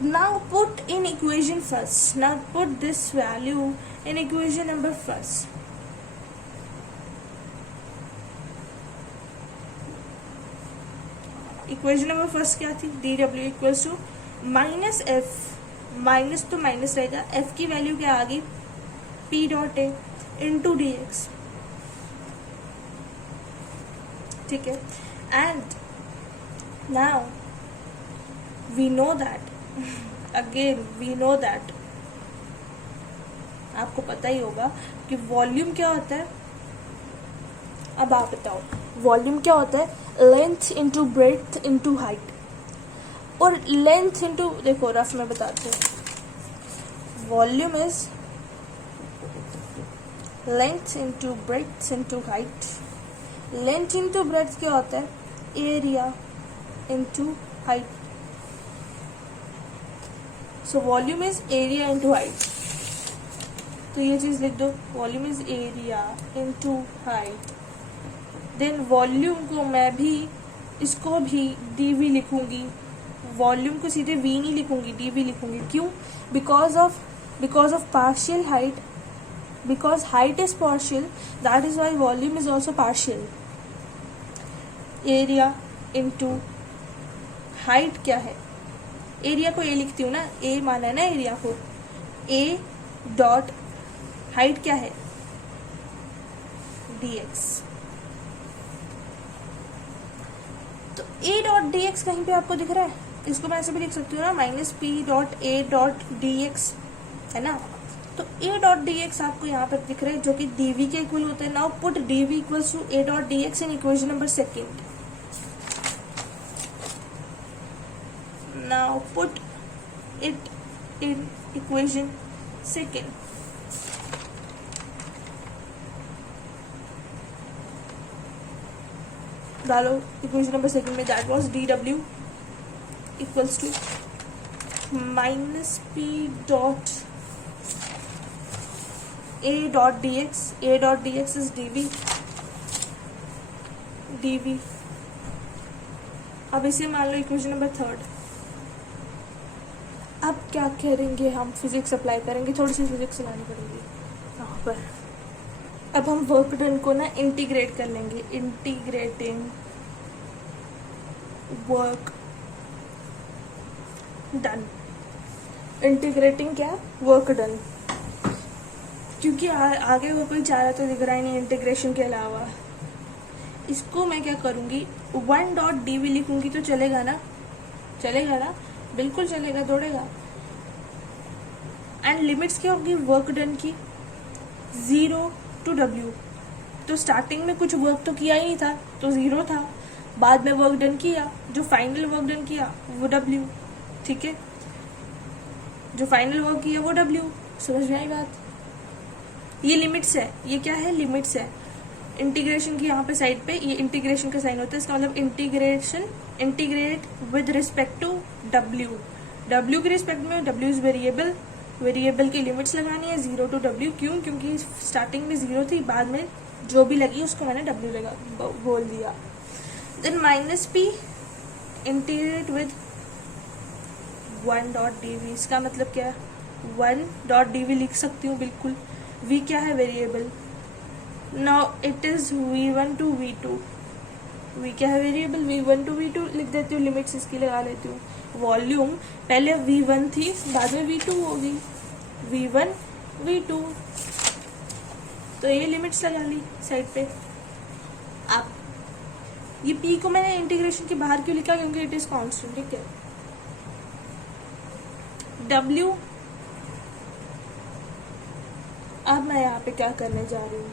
Now put in equation first. Now put this value in equation number first. Equation number first क्या थी? dw equals to minus f, minus तो माइनस रहेगा, f की वैल्यू क्या आ गई? p dot A into D X. ठीक है। And now we know that, again we know that, आपको पता ही होगा कि वॉल्यूम क्या होता है। अब आप बताओ वॉल्यूम क्या होता है? Length into breadth into height. और लेंथ इंटू, देखो रफ में बताते हैं, volume is length into breadth into height. Length into breadth क्या होता है? Area into height. So volume is area into height. तो ये चीज लिख दो, volume is area into height. Then volume को मैं भी, इसको भी dv लिखूंगी। वॉल्यूम को सीधे v नहीं लिखूंगी, dv लिखूंगी। क्यों? Because of partial height, because height is partial, that is why volume is also partial. Area into height क्या है? एरिया को a लिखती हूँ ना, a माना है ना एरिया को, a डॉट हाइट क्या है? dx। तो a डॉट डी एक्स कहीं पे आपको दिख रहा है? इसको मैं ऐसे भी लिख सकती हूँ ना, माइनस पी डॉट ए डॉट डी एक्स, है ना। तो a डॉट डी एक्स आपको यहाँ पर दिख रहा है, जो कि dv के इक्वल होता है। Now put dv equals to a dot D X in equation number second. Now put it in equation second. डालो इक्वेशन नंबर सेकेंड में, that was dw equals to minus P dot a dot D X. a dot D X is dv। अब इसे मान लो equation number third. अब क्या करेंगे हम? Physics apply करेंगे, थोड़ी सी फिजिक्स लानी पड़ेगी यहाँ पर। अब हम वर्क डन को ना इंटीग्रेट कर लेंगे, इंटीग्रेटिंग वर्क डन। इंटीग्रेटिंग क्या? Work done. क्योंकि आगे वो कोई चाह रहा तो दिख रहा ही नहीं इंटीग्रेशन के अलावा। इसको मैं क्या करूँगी, वन डॉट डी वी लिखूंगी तो चलेगा ना? चलेगा ना? बिल्कुल चलेगा, दौड़ेगा। एंड लिमिट्स क्या होगी वर्क डन की? 0 टू w। तो स्टार्टिंग में कुछ वर्क तो किया ही नहीं था, तो 0 था। बाद में वर्क डन किया, जो फाइनल वर्क डन किया वो w। ठीक है, जो फाइनल वर्क किया वो w। समझ में आई बात? ये लिमिट्स है। ये क्या है? लिमिट्स है। इंटीग्रेशन की यहाँ पे साइड पे ये इंटीग्रेशन का साइन होता है, इसका मतलब integration, integrate with respect to w। w के रिस्पेक्ट में, w इज वेरिएबल, वेरिएबल की लिमिट्स लगानी है 0 टू w। क्यों? क्योंकि स्टार्टिंग में 0 थी, बाद में जो भी लगी उसको मैंने w लगा बोल दिया। Then minus p integrate with 1 dot dv। इसका मतलब क्या है? 1 डॉट dv लिख सकती हूँ बिल्कुल। v क्या है? Variable. Now it is v1 to v2। v क्या है? वेरिएबल। v1 टू v2 लिख देती हूँ, लिमिट्स इसकी लगा लेती हूँ। वॉल्यूम पहले v1 थी, बाद में v2 होगी, v1 v2। तो ये लिमिट्स लगा ली साइड पे। अब ये p को मैंने इंटीग्रेशन के बाहर क्यों लिखा? क्योंकि इट इज कांस्टेंट। ठीक है, w अब मैं यहाँ पे क्या करने जा रही हूँ,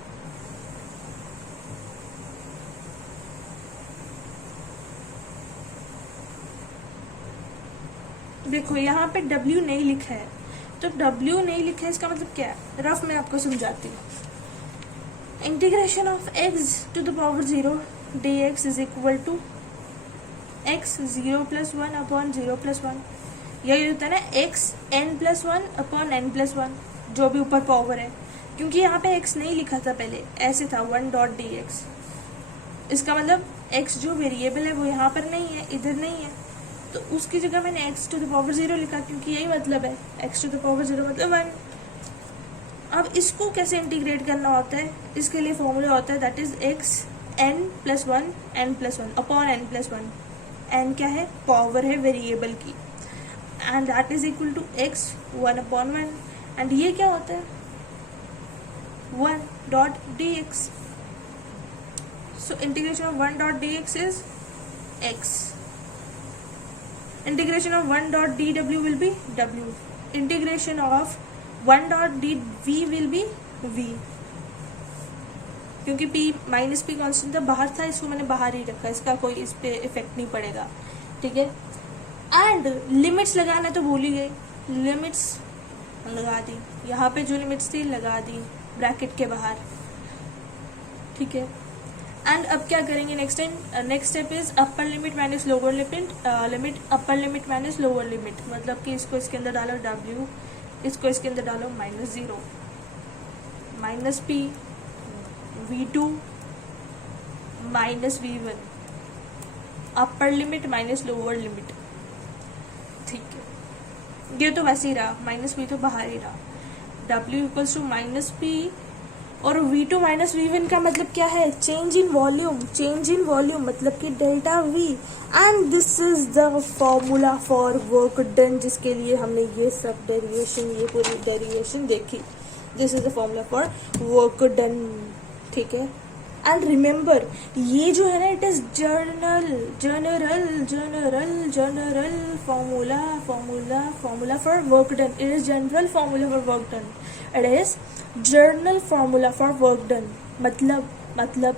देखो यहाँ पे W नहीं लिखा है, तो W नहीं लिखा है इसका मतलब क्या है, रफ में आपको समझाती हूँ। Integration of x to the power 0 dx is equal to x 0+1 upon 0+1, यही होता है ना x n+1 अपॉन n+1, जो भी ऊपर पावर है, क्योंकि यहाँ पे x नहीं लिखा था पहले, ऐसे था 1.dx, इसका मतलब x जो वेरिएबल है वो यहाँ पर नहीं है, इधर नहीं है, तो उसकी जगह मैंने x टू द पावर 0 लिखा, क्योंकि यही मतलब है, x टू द पावर 0 मतलब 1। अब इसको कैसे इंटीग्रेट करना होता है, इसके लिए फॉर्मूला होता है that is x n+1 n+1 upon n+1, n क्या है, पावर है वेरिएबल की, and that is equal to x 1/1, and ये क्या होता है 1.dx, so integration of 1.dx is x, integration of 1.dw will be w, integration of 1.dv will be v, क्योंकि p minus P constant था, बाहर था, इसको मैंने बाहर ही रखा, इसका कोई इस पे इफेक्ट नहीं पड़ेगा, ठीक है। एंड लिमिट्स लगाना तो भूल ही गई, लिमिट्स लगा दी, यहाँ पे जो लिमिट्स थी लगा दी ब्रैकेट के बाहर, ठीक है। एंड अब क्या करेंगे next time, next step is upper limit minus lower limit, limit upper limit minus lower limit, मतलब कि इसको इसके अंदर डालो w, इसको इसके अंदर डालो -0 minus p v2 minus v1, upper limit minus lower limit, ठीक है। ये तो वैसे ही रहा, माइनस p तो बाहर ही रहा, w equals to minus p, और v2 माइनस v1 का मतलब क्या है, change in volume, change in volume मतलब कि delta v, and this is the formula for work done, जिसके लिए हमने ये सब डेरिवेशन, ये पूरी डेरिवेशन देखी, this is the formula for work done, ठीक है। एंड रिमेंबर ये जो है ना, it is general formula for work done, it is general formula for work done, it is journal formula for work done, मतलब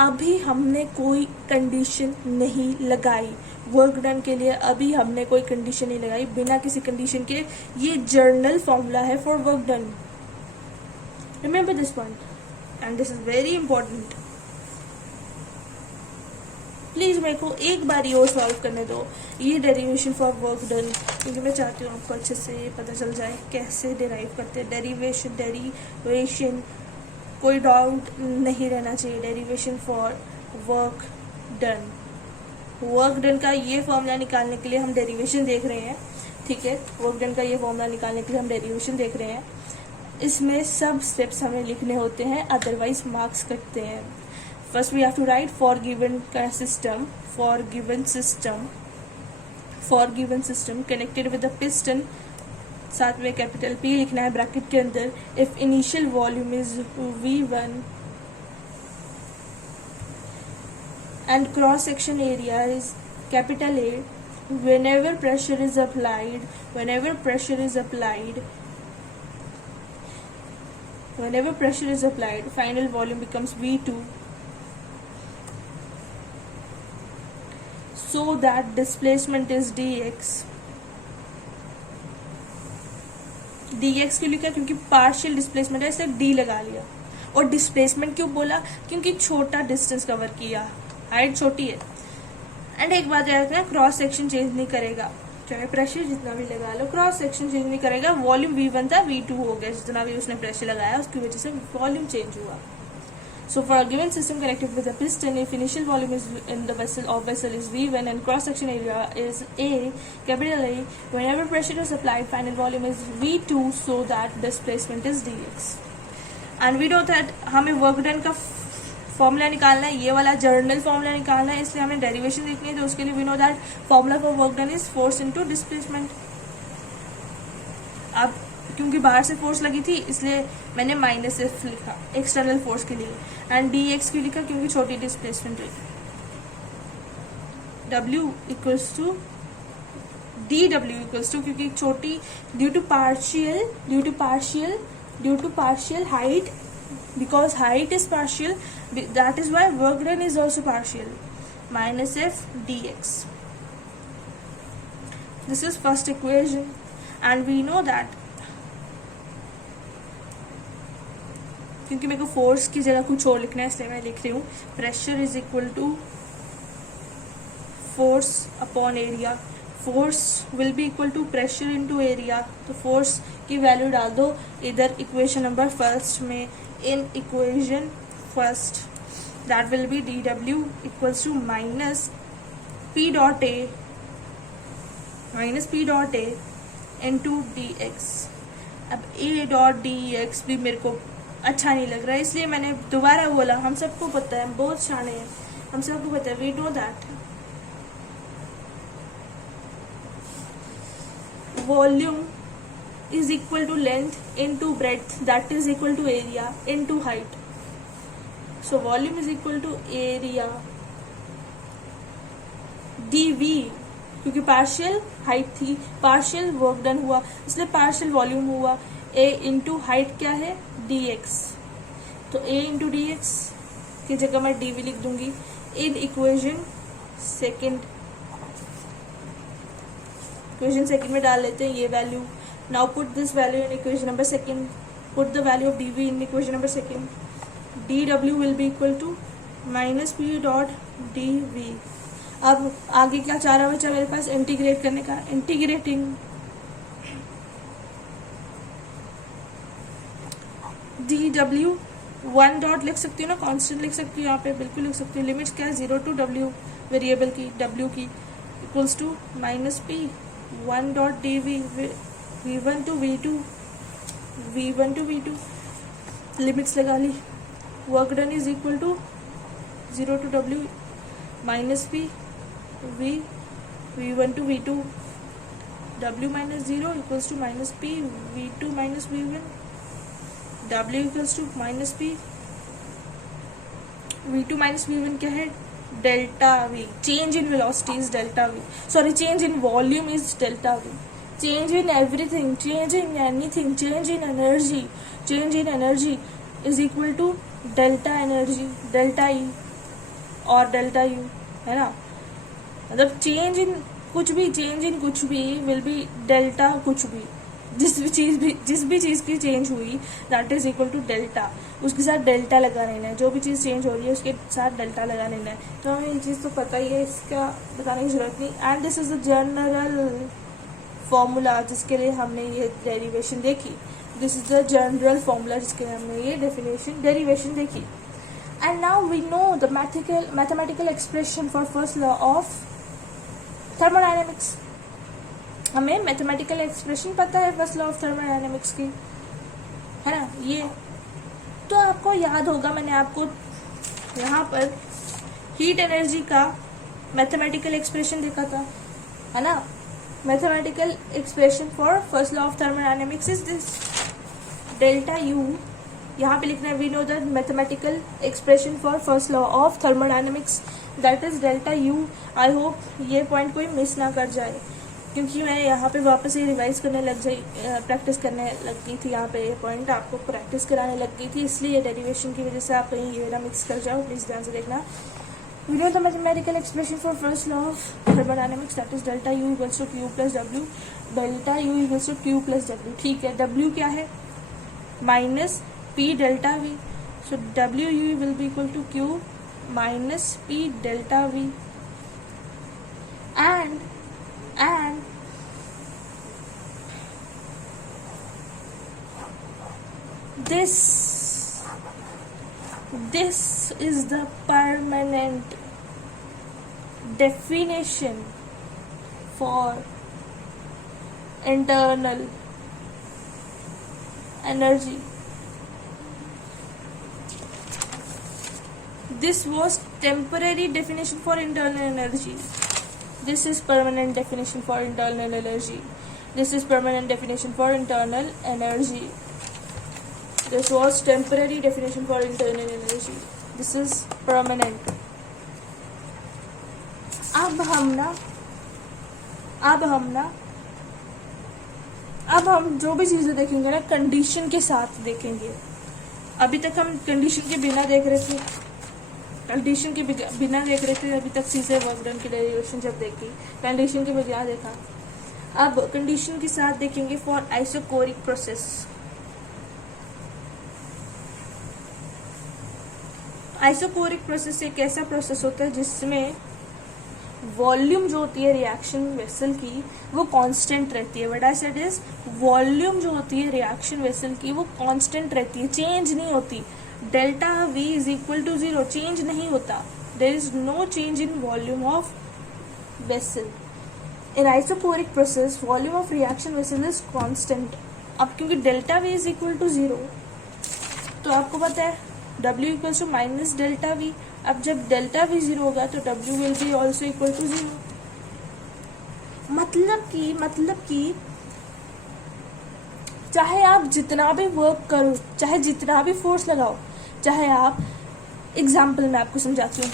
अभी हमने कोई कंडीशन नहीं लगाई वर्क डन के लिए, अभी हमने कोई कंडीशन नहीं लगाई, बिना किसी कंडीशन के ये जर्नल फॉर्मूला है for work done, remember this point and this is very important. Please मेरे को एक बार ये और सॉल्व करने दो, ये डेरिवेशन फॉर वर्क डन, क्योंकि मैं चाहती हूँ आपको अच्छे से ये पता चल जाए कैसे डिराइव करते हैं डेरिवेशन, कोई डाउट नहीं रहना चाहिए। डेरिवेशन फॉर वर्क डन का ये फॉर्मूला निकालने के लिए हम डेरिवेशन देख रहे हैं, ठीक है। वर्क डन का ये फॉर्मूला निकालने के लिए हम डेरिवेशन देख रहे हैं, इसमें सब स्टेप्स हमें लिखने होते हैं, अदरवाइज मार्क्स कटते हैं। First we have to write for given system connected with the piston, साथ में कैपिटल P लिखना है ब्रैकेट के अंदर, if initial volume is V1 and cross section area is capital A, whenever pressure is applied final volume becomes V2, so that displacement is dx क्यों लिखा, क्योंकि partial displacement है, इसलिए d लगा लिया। और डिस्प्लेसमेंट क्यों बोला, क्योंकि छोटा डिस्टेंस कवर किया, हाइट छोटी है। एंड एक बात याद रखना, क्रॉस सेक्शन चेंज नहीं करेगा, चाहे प्रेशर जितना भी लगा लो, क्रॉस सेक्शन चेंज नहीं करेगा। वॉल्यूम V1 था, V2 हो गया, जितना भी उसने प्रेशर लगाया उसकी वजह से वॉल्यूम चेंज हुआ। So for a given system connected with a piston, if initial volume is in the vessel is V1 and cross section area is A, capital A, whenever pressure is applied, final volume is V2, so that displacement is dx. And we know that हमें work done का formula निकालना है, ये वाला journal formula निकालना है, इसलिए हमें डेरिवेशन देखनी है, तो उसके लिए we know that formula for work done is force into displacement. अब क्योंकि बाहर से फोर्स लगी थी इसलिए मैंने -F लिखा एक्सटर्नल फोर्स के लिए, एंड dx क्यों लिखा, क्योंकि छोटी डिस्प्लेसमेंट है। W इक्वल्स टू क्योंकि छोटी due to partial due to partial height, because height is partial, that is why work done is also partial, minus f dx. This is first equation, and we know that क्योंकि मेरे को force की जगह कुछ और लिखना है इसलिए मैं लिख रही हूँ pressure is equal to force upon area. Force will be equal to pressure into area. तो फोर्स की वैल्यू डाल दो इधर इक्वेशन नंबर फर्स्ट में. In equation first that will be D W equals to minus P dot A into D X. अब A dot D x भी मेरे को अच्छा नहीं लग रहा है इसलिए मैंने दोबारा बोला. हम सबको पता है, हम बहुत शाने हैं, हम सबको पता है, we know that volume is equal to length into breadth that is equal to area into height. So volume is equal to area dv, क्योंकि पार्शियल हाइट थी, पार्शियल वर्क डन हुआ इसलिए पार्शियल वॉल्यूम हुआ. a into height क्या है dx. तो a into D x की जगह मैं dv लिख दूंगी. इन इक्वेशन सेकेंड में डाल लेते हैं ये value. Now put this value in equation number second. Put the value of dv in equation number second. dw will be equal to minus P dot dv. अब आगे क्या चारा बचा मेरे पास इंटीग्रेट करने का. इंटीग्रेटिंग dw वन डॉट लिख सकती हूँ ना, कांस्टेंट लिख सकती हूँ यहाँ पे, बिल्कुल लिख सकती हूँ. लिमिट्स क्या है 0 टू w वेरिएबल की w की equals to minus P one dot dv v1 to v2 limits लगा ली. Work done is equal to 0 to w minus P v1 to v2 w minus 0 equals to minus P v2 minus v1 w equals to minus P v2 minus v1 क्या है delta v. Change in velocity is delta v. Sorry, change in volume is delta v. Change in everything, change in anything, change in energy is equal to delta energy, delta E और delta you, है ना. मतलब change in कुछ भी will be delta कुछ भी. जिस भी चीज़ की चेंज हुई that is equal to delta. उसके साथ डेल्टा लगा लेना है. जो भी चीज़ चेंज हो रही है उसके साथ डेल्टा लगा लेना है. तो हमें ये चीज़ तो पता ही है, इसका बताने की जरूरत नहीं. And this is the general formula जिसके लिए हमने ये डेरिवेशन देखी. This is the general formula जिसके लिए हमने ये डेरिवेशन देखी. And now we know the mathematical expression for first law of thermodynamics. हमें मैथमेटिकल एक्सप्रेशन पता है फर्स्ट लॉ ऑफ थर्मोडायनेमिक्स की, है ना. ये तो आपको याद होगा, मैंने आपको यहाँ पर हीट एनर्जी का मैथमेटिकल एक्सप्रेशन देखा था, है ना. Mathematical expression for first law of thermodynamics is this delta U. यहाँ पे लिखना है we know the mathematical expression for first law of thermodynamics that is delta U. I hope ये पॉइंट कोई मिस ना कर जाए, क्योंकि मैं यहाँ पे वापस ही रिवाइज करने लग गई, प्रैक्टिस करने लग गई थी. यहाँ पे ये पॉइंट आपको प्रैक्टिस कराने लग गई थी, इसलिए ये डेरिवेशन की वजह से आप कहीं ये ना मिक्स कर जाओ. प्लीज़ ध्यान से देखना. We know the mathematical expression for first law of thermodynamics that is delta U equals to Q plus W. Delta U equals to Q plus W. ठीक है, डब्ल्यू क्या है minus P delta V. So W U will be equal to Q minus P delta V. And this is the permanent definition for internal energy. This was temporary definition for internal energy. This is permanent definition for internal energy. This is permanent definition for internal energy. This was temporary definition for internal energy. This is permanent. अब हम ना अब हम जो भी चीज़ें देखेंगे ना कंडीशन के साथ देखेंगे। अभी तक हम कंडीशन के बिना देख रहे थे, कंडीशन के बिना देख रहे थे अभी तक चीज़ें वर्क डन की डेरिवेशन जब देखी, कंडीशन के बिना देखा। अब कंडीशन के साथ देखेंगे for isochoric process. Isochoric process एक ऐसा प्रोसेस होता है जिसमें वॉल्यूम जो होती है रिएक्शन वेसल की वो कांस्टेंट रहती है। What I said is volume जो होती है रिएक्शन वेसल की वो कांस्टेंट रहती है, चेंज नहीं होती। Delta V is equal to 0, change नहीं होता। There is no change in volume of vessel. In isochoric process volume of reaction vessel is constant. अब क्योंकि delta V is equal to 0 तो आपको पता है W equals to minus delta V। अब जब डेल्टा V 0 होगा तो W will be also equal to 0। मतलब कि चाहे आप जितना भी वर्क करो, चाहे जितना भी फोर्स लगाओ, चाहे आप एग्जाम्पल मैं आपको समझाती हूँ।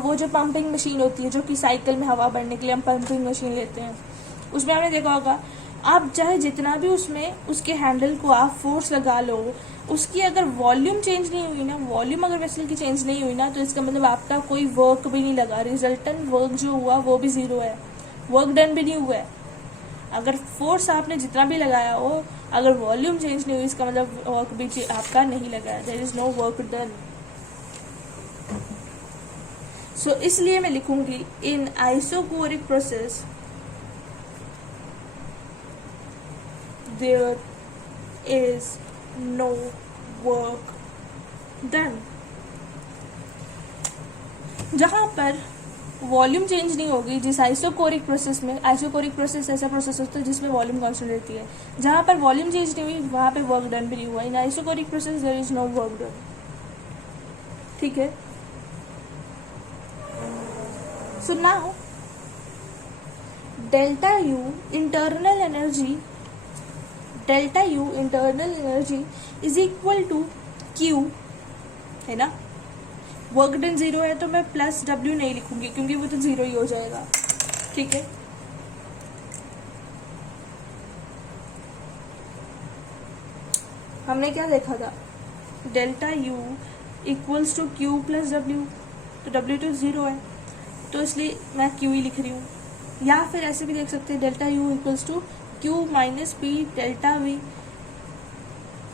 वो जो पंपिंग मशीन होती है जो कि साइकिल में हवा भरने के लिए हम पंपिंग मशीन लेते हैं, उसमें आपने देखा होगा आप चाहे जितना भी उसमें उसके हैंडल को आप फोर्स लगा लो, उसकी अगर वॉल्यूम चेंज नहीं हुई ना, वॉल्यूम अगर वेसल की चेंज नहीं हुई ना, तो इसका मतलब आपका कोई वर्क भी नहीं लगा, रिजल्टेंट वर्क जो हुआ वो भी 0 है, वर्क डन भी नहीं हुआ है। अगर फोर्स आपने जितना भी लगाया हो, अगर वॉल्यूम चेंज नहीं हुई इसका मतलब वर्क भी आपका नहीं लगा है, there is no work done. So इसलिए मैं लिखूंगी in isochoric process there is no work done। जहां पर वॉल्यूम चेंज नहीं होगी, जिस आइसोकोरिक प्रोसेस में, आइसोकोरिक प्रोसेस ऐसा प्रोसेस होता है जिसमें वॉल्यूम कांस्टेंट रहती है, जहां पर वॉल्यूम चेंज नहीं हुई वहां पे वर्क डन भी नहीं हुआ। In isochoric process there is no work done. ठीक है, so now delta U internal energy is equal to Q, है ना। वर्क डन 0 है तो मैं प्लस W नहीं लिखूंगी क्योंकि वो तो 0 ही हो जाएगा। ठीक है, हमने क्या देखा था, delta U equals to Q plus W, तो W तो 0 है तो इसलिए मैं Q ही लिख रही हूँ। या फिर ऐसे भी देख सकते हैं delta U equals to Q minus P delta V,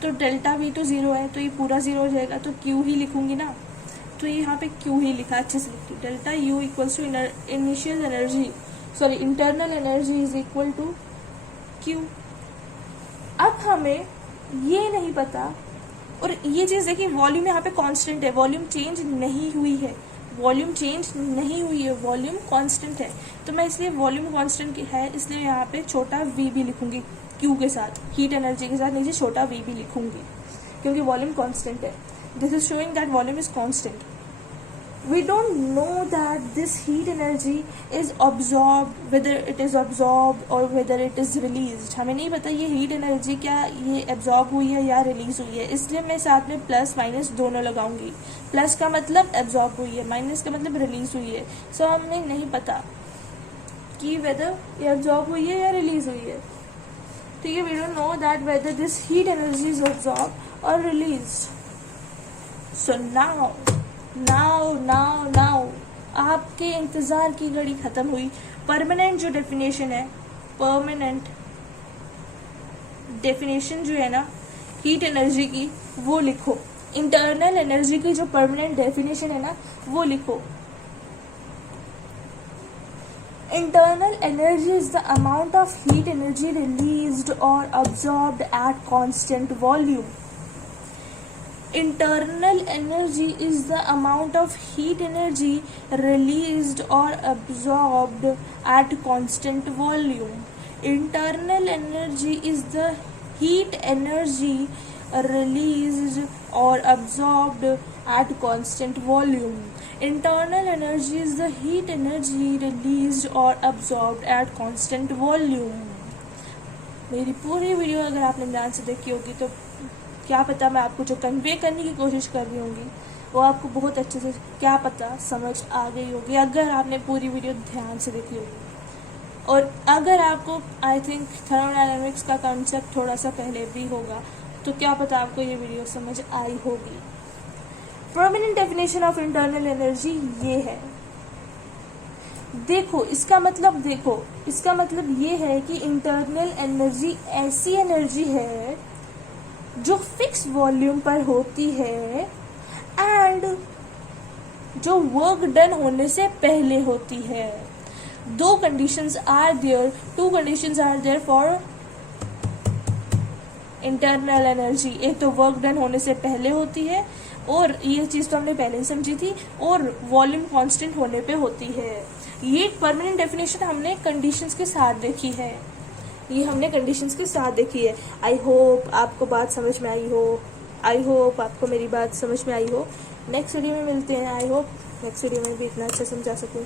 तो डेल्टा V तो 0 है तो ये पूरा 0 हो जाएगा, तो Q ही लिखूंगी ना, तो यहाँ पे Q ही लिखा, अच्छे से लिखती। Delta U equals to initial energy internal energy is equal to Q। अब हमें ये नहीं पता, और ये चीज़ देखिए वॉल्यूम यहाँ पे कांस्टेंट है, वॉल्यूम चेंज नहीं हुई है, वॉल्यूम कांस्टेंट है। तो मैं इसलिए वॉल्यूम कांस्टेंट है इसलिए यहाँ पे छोटा v भी लिखूंगी Q के साथ, हीट एनर्जी के साथ नीचे छोटा v भी लिखूंगी क्योंकि वॉल्यूम कांस्टेंट है। This is showing that volume is constant. We don't know that this heat energy is absorbed, whether it is absorbed or whether it is released। हमें नहीं पता ये हीट एनर्जी क्या ये एब्जॉर्ब हुई है या रिलीज हुई है, इसलिए मैं साथ में प्लस माइनस दोनों लगाऊंगी। प्लस का मतलब एब्जॉर्ब हुई है, माइनस का मतलब रिलीज हुई है। सो हमें नहीं पता कि वेदर ये एब्जॉर्ब हुई है या रिलीज हुई है। ठीक है, we don't know that whether this heat energy is absorb और रिलीज। सो नाउ आपके इंतजार की घड़ी खत्म हुई। परमानेंट जो डेफिनेशन है, परमानेंट डेफिनेशन जो है ना हीट एनर्जी की वो लिखो। इंटरनल एनर्जी की जो परमानेंट डेफिनेशन है ना वो लिखो। Internal energy is the amount of heat energy released और absorbed at constant volume. Internal energy is the amount of heat energy released or absorbed at constant volume. Internal energy is the heat energy released or absorbed at constant volume. Internal energy is the heat energy released or absorbed at constant volume. मेरी पूरी video अगर आपने ध्यान से देखी होगी तो क्या पता मैं आपको जो कन्वे करने की कोशिश कर रही होंगी वो आपको बहुत अच्छे से क्या पता समझ आ गई होगी अगर आपने पूरी वीडियो ध्यान से देखी होगी। और अगर आपको आई थिंक थर्मोडायनामिक्स का कॉन्सेप्ट थोड़ा सा पहले भी होगा तो क्या पता आपको ये वीडियो समझ आई होगी। Permanent definition of internal energy ये है। देखो इसका मतलब ये है कि इंटरनल एनर्जी ऐसी एनर्जी है जो फिक्स वॉल्यूम पर होती है एंड जो वर्क डन होने से पहले होती है। Two conditions are there for internal energy. एक तो वर्क डन होने से पहले होती है, और ये चीज तो हमने पहले ही समझी थी, और वॉल्यूम कांस्टेंट होने पे होती है। ये परमानेंट डेफिनेशन हमने कंडीशंस के साथ देखी है, आई होप आपको बात समझ में आई हो, आई होप आपको मेरी बात समझ में आई हो। नेक्स्ट वीडियो में मिलते हैं। आई होप नेक्स्ट वीडियो में भी इतना अच्छा समझा सकूं।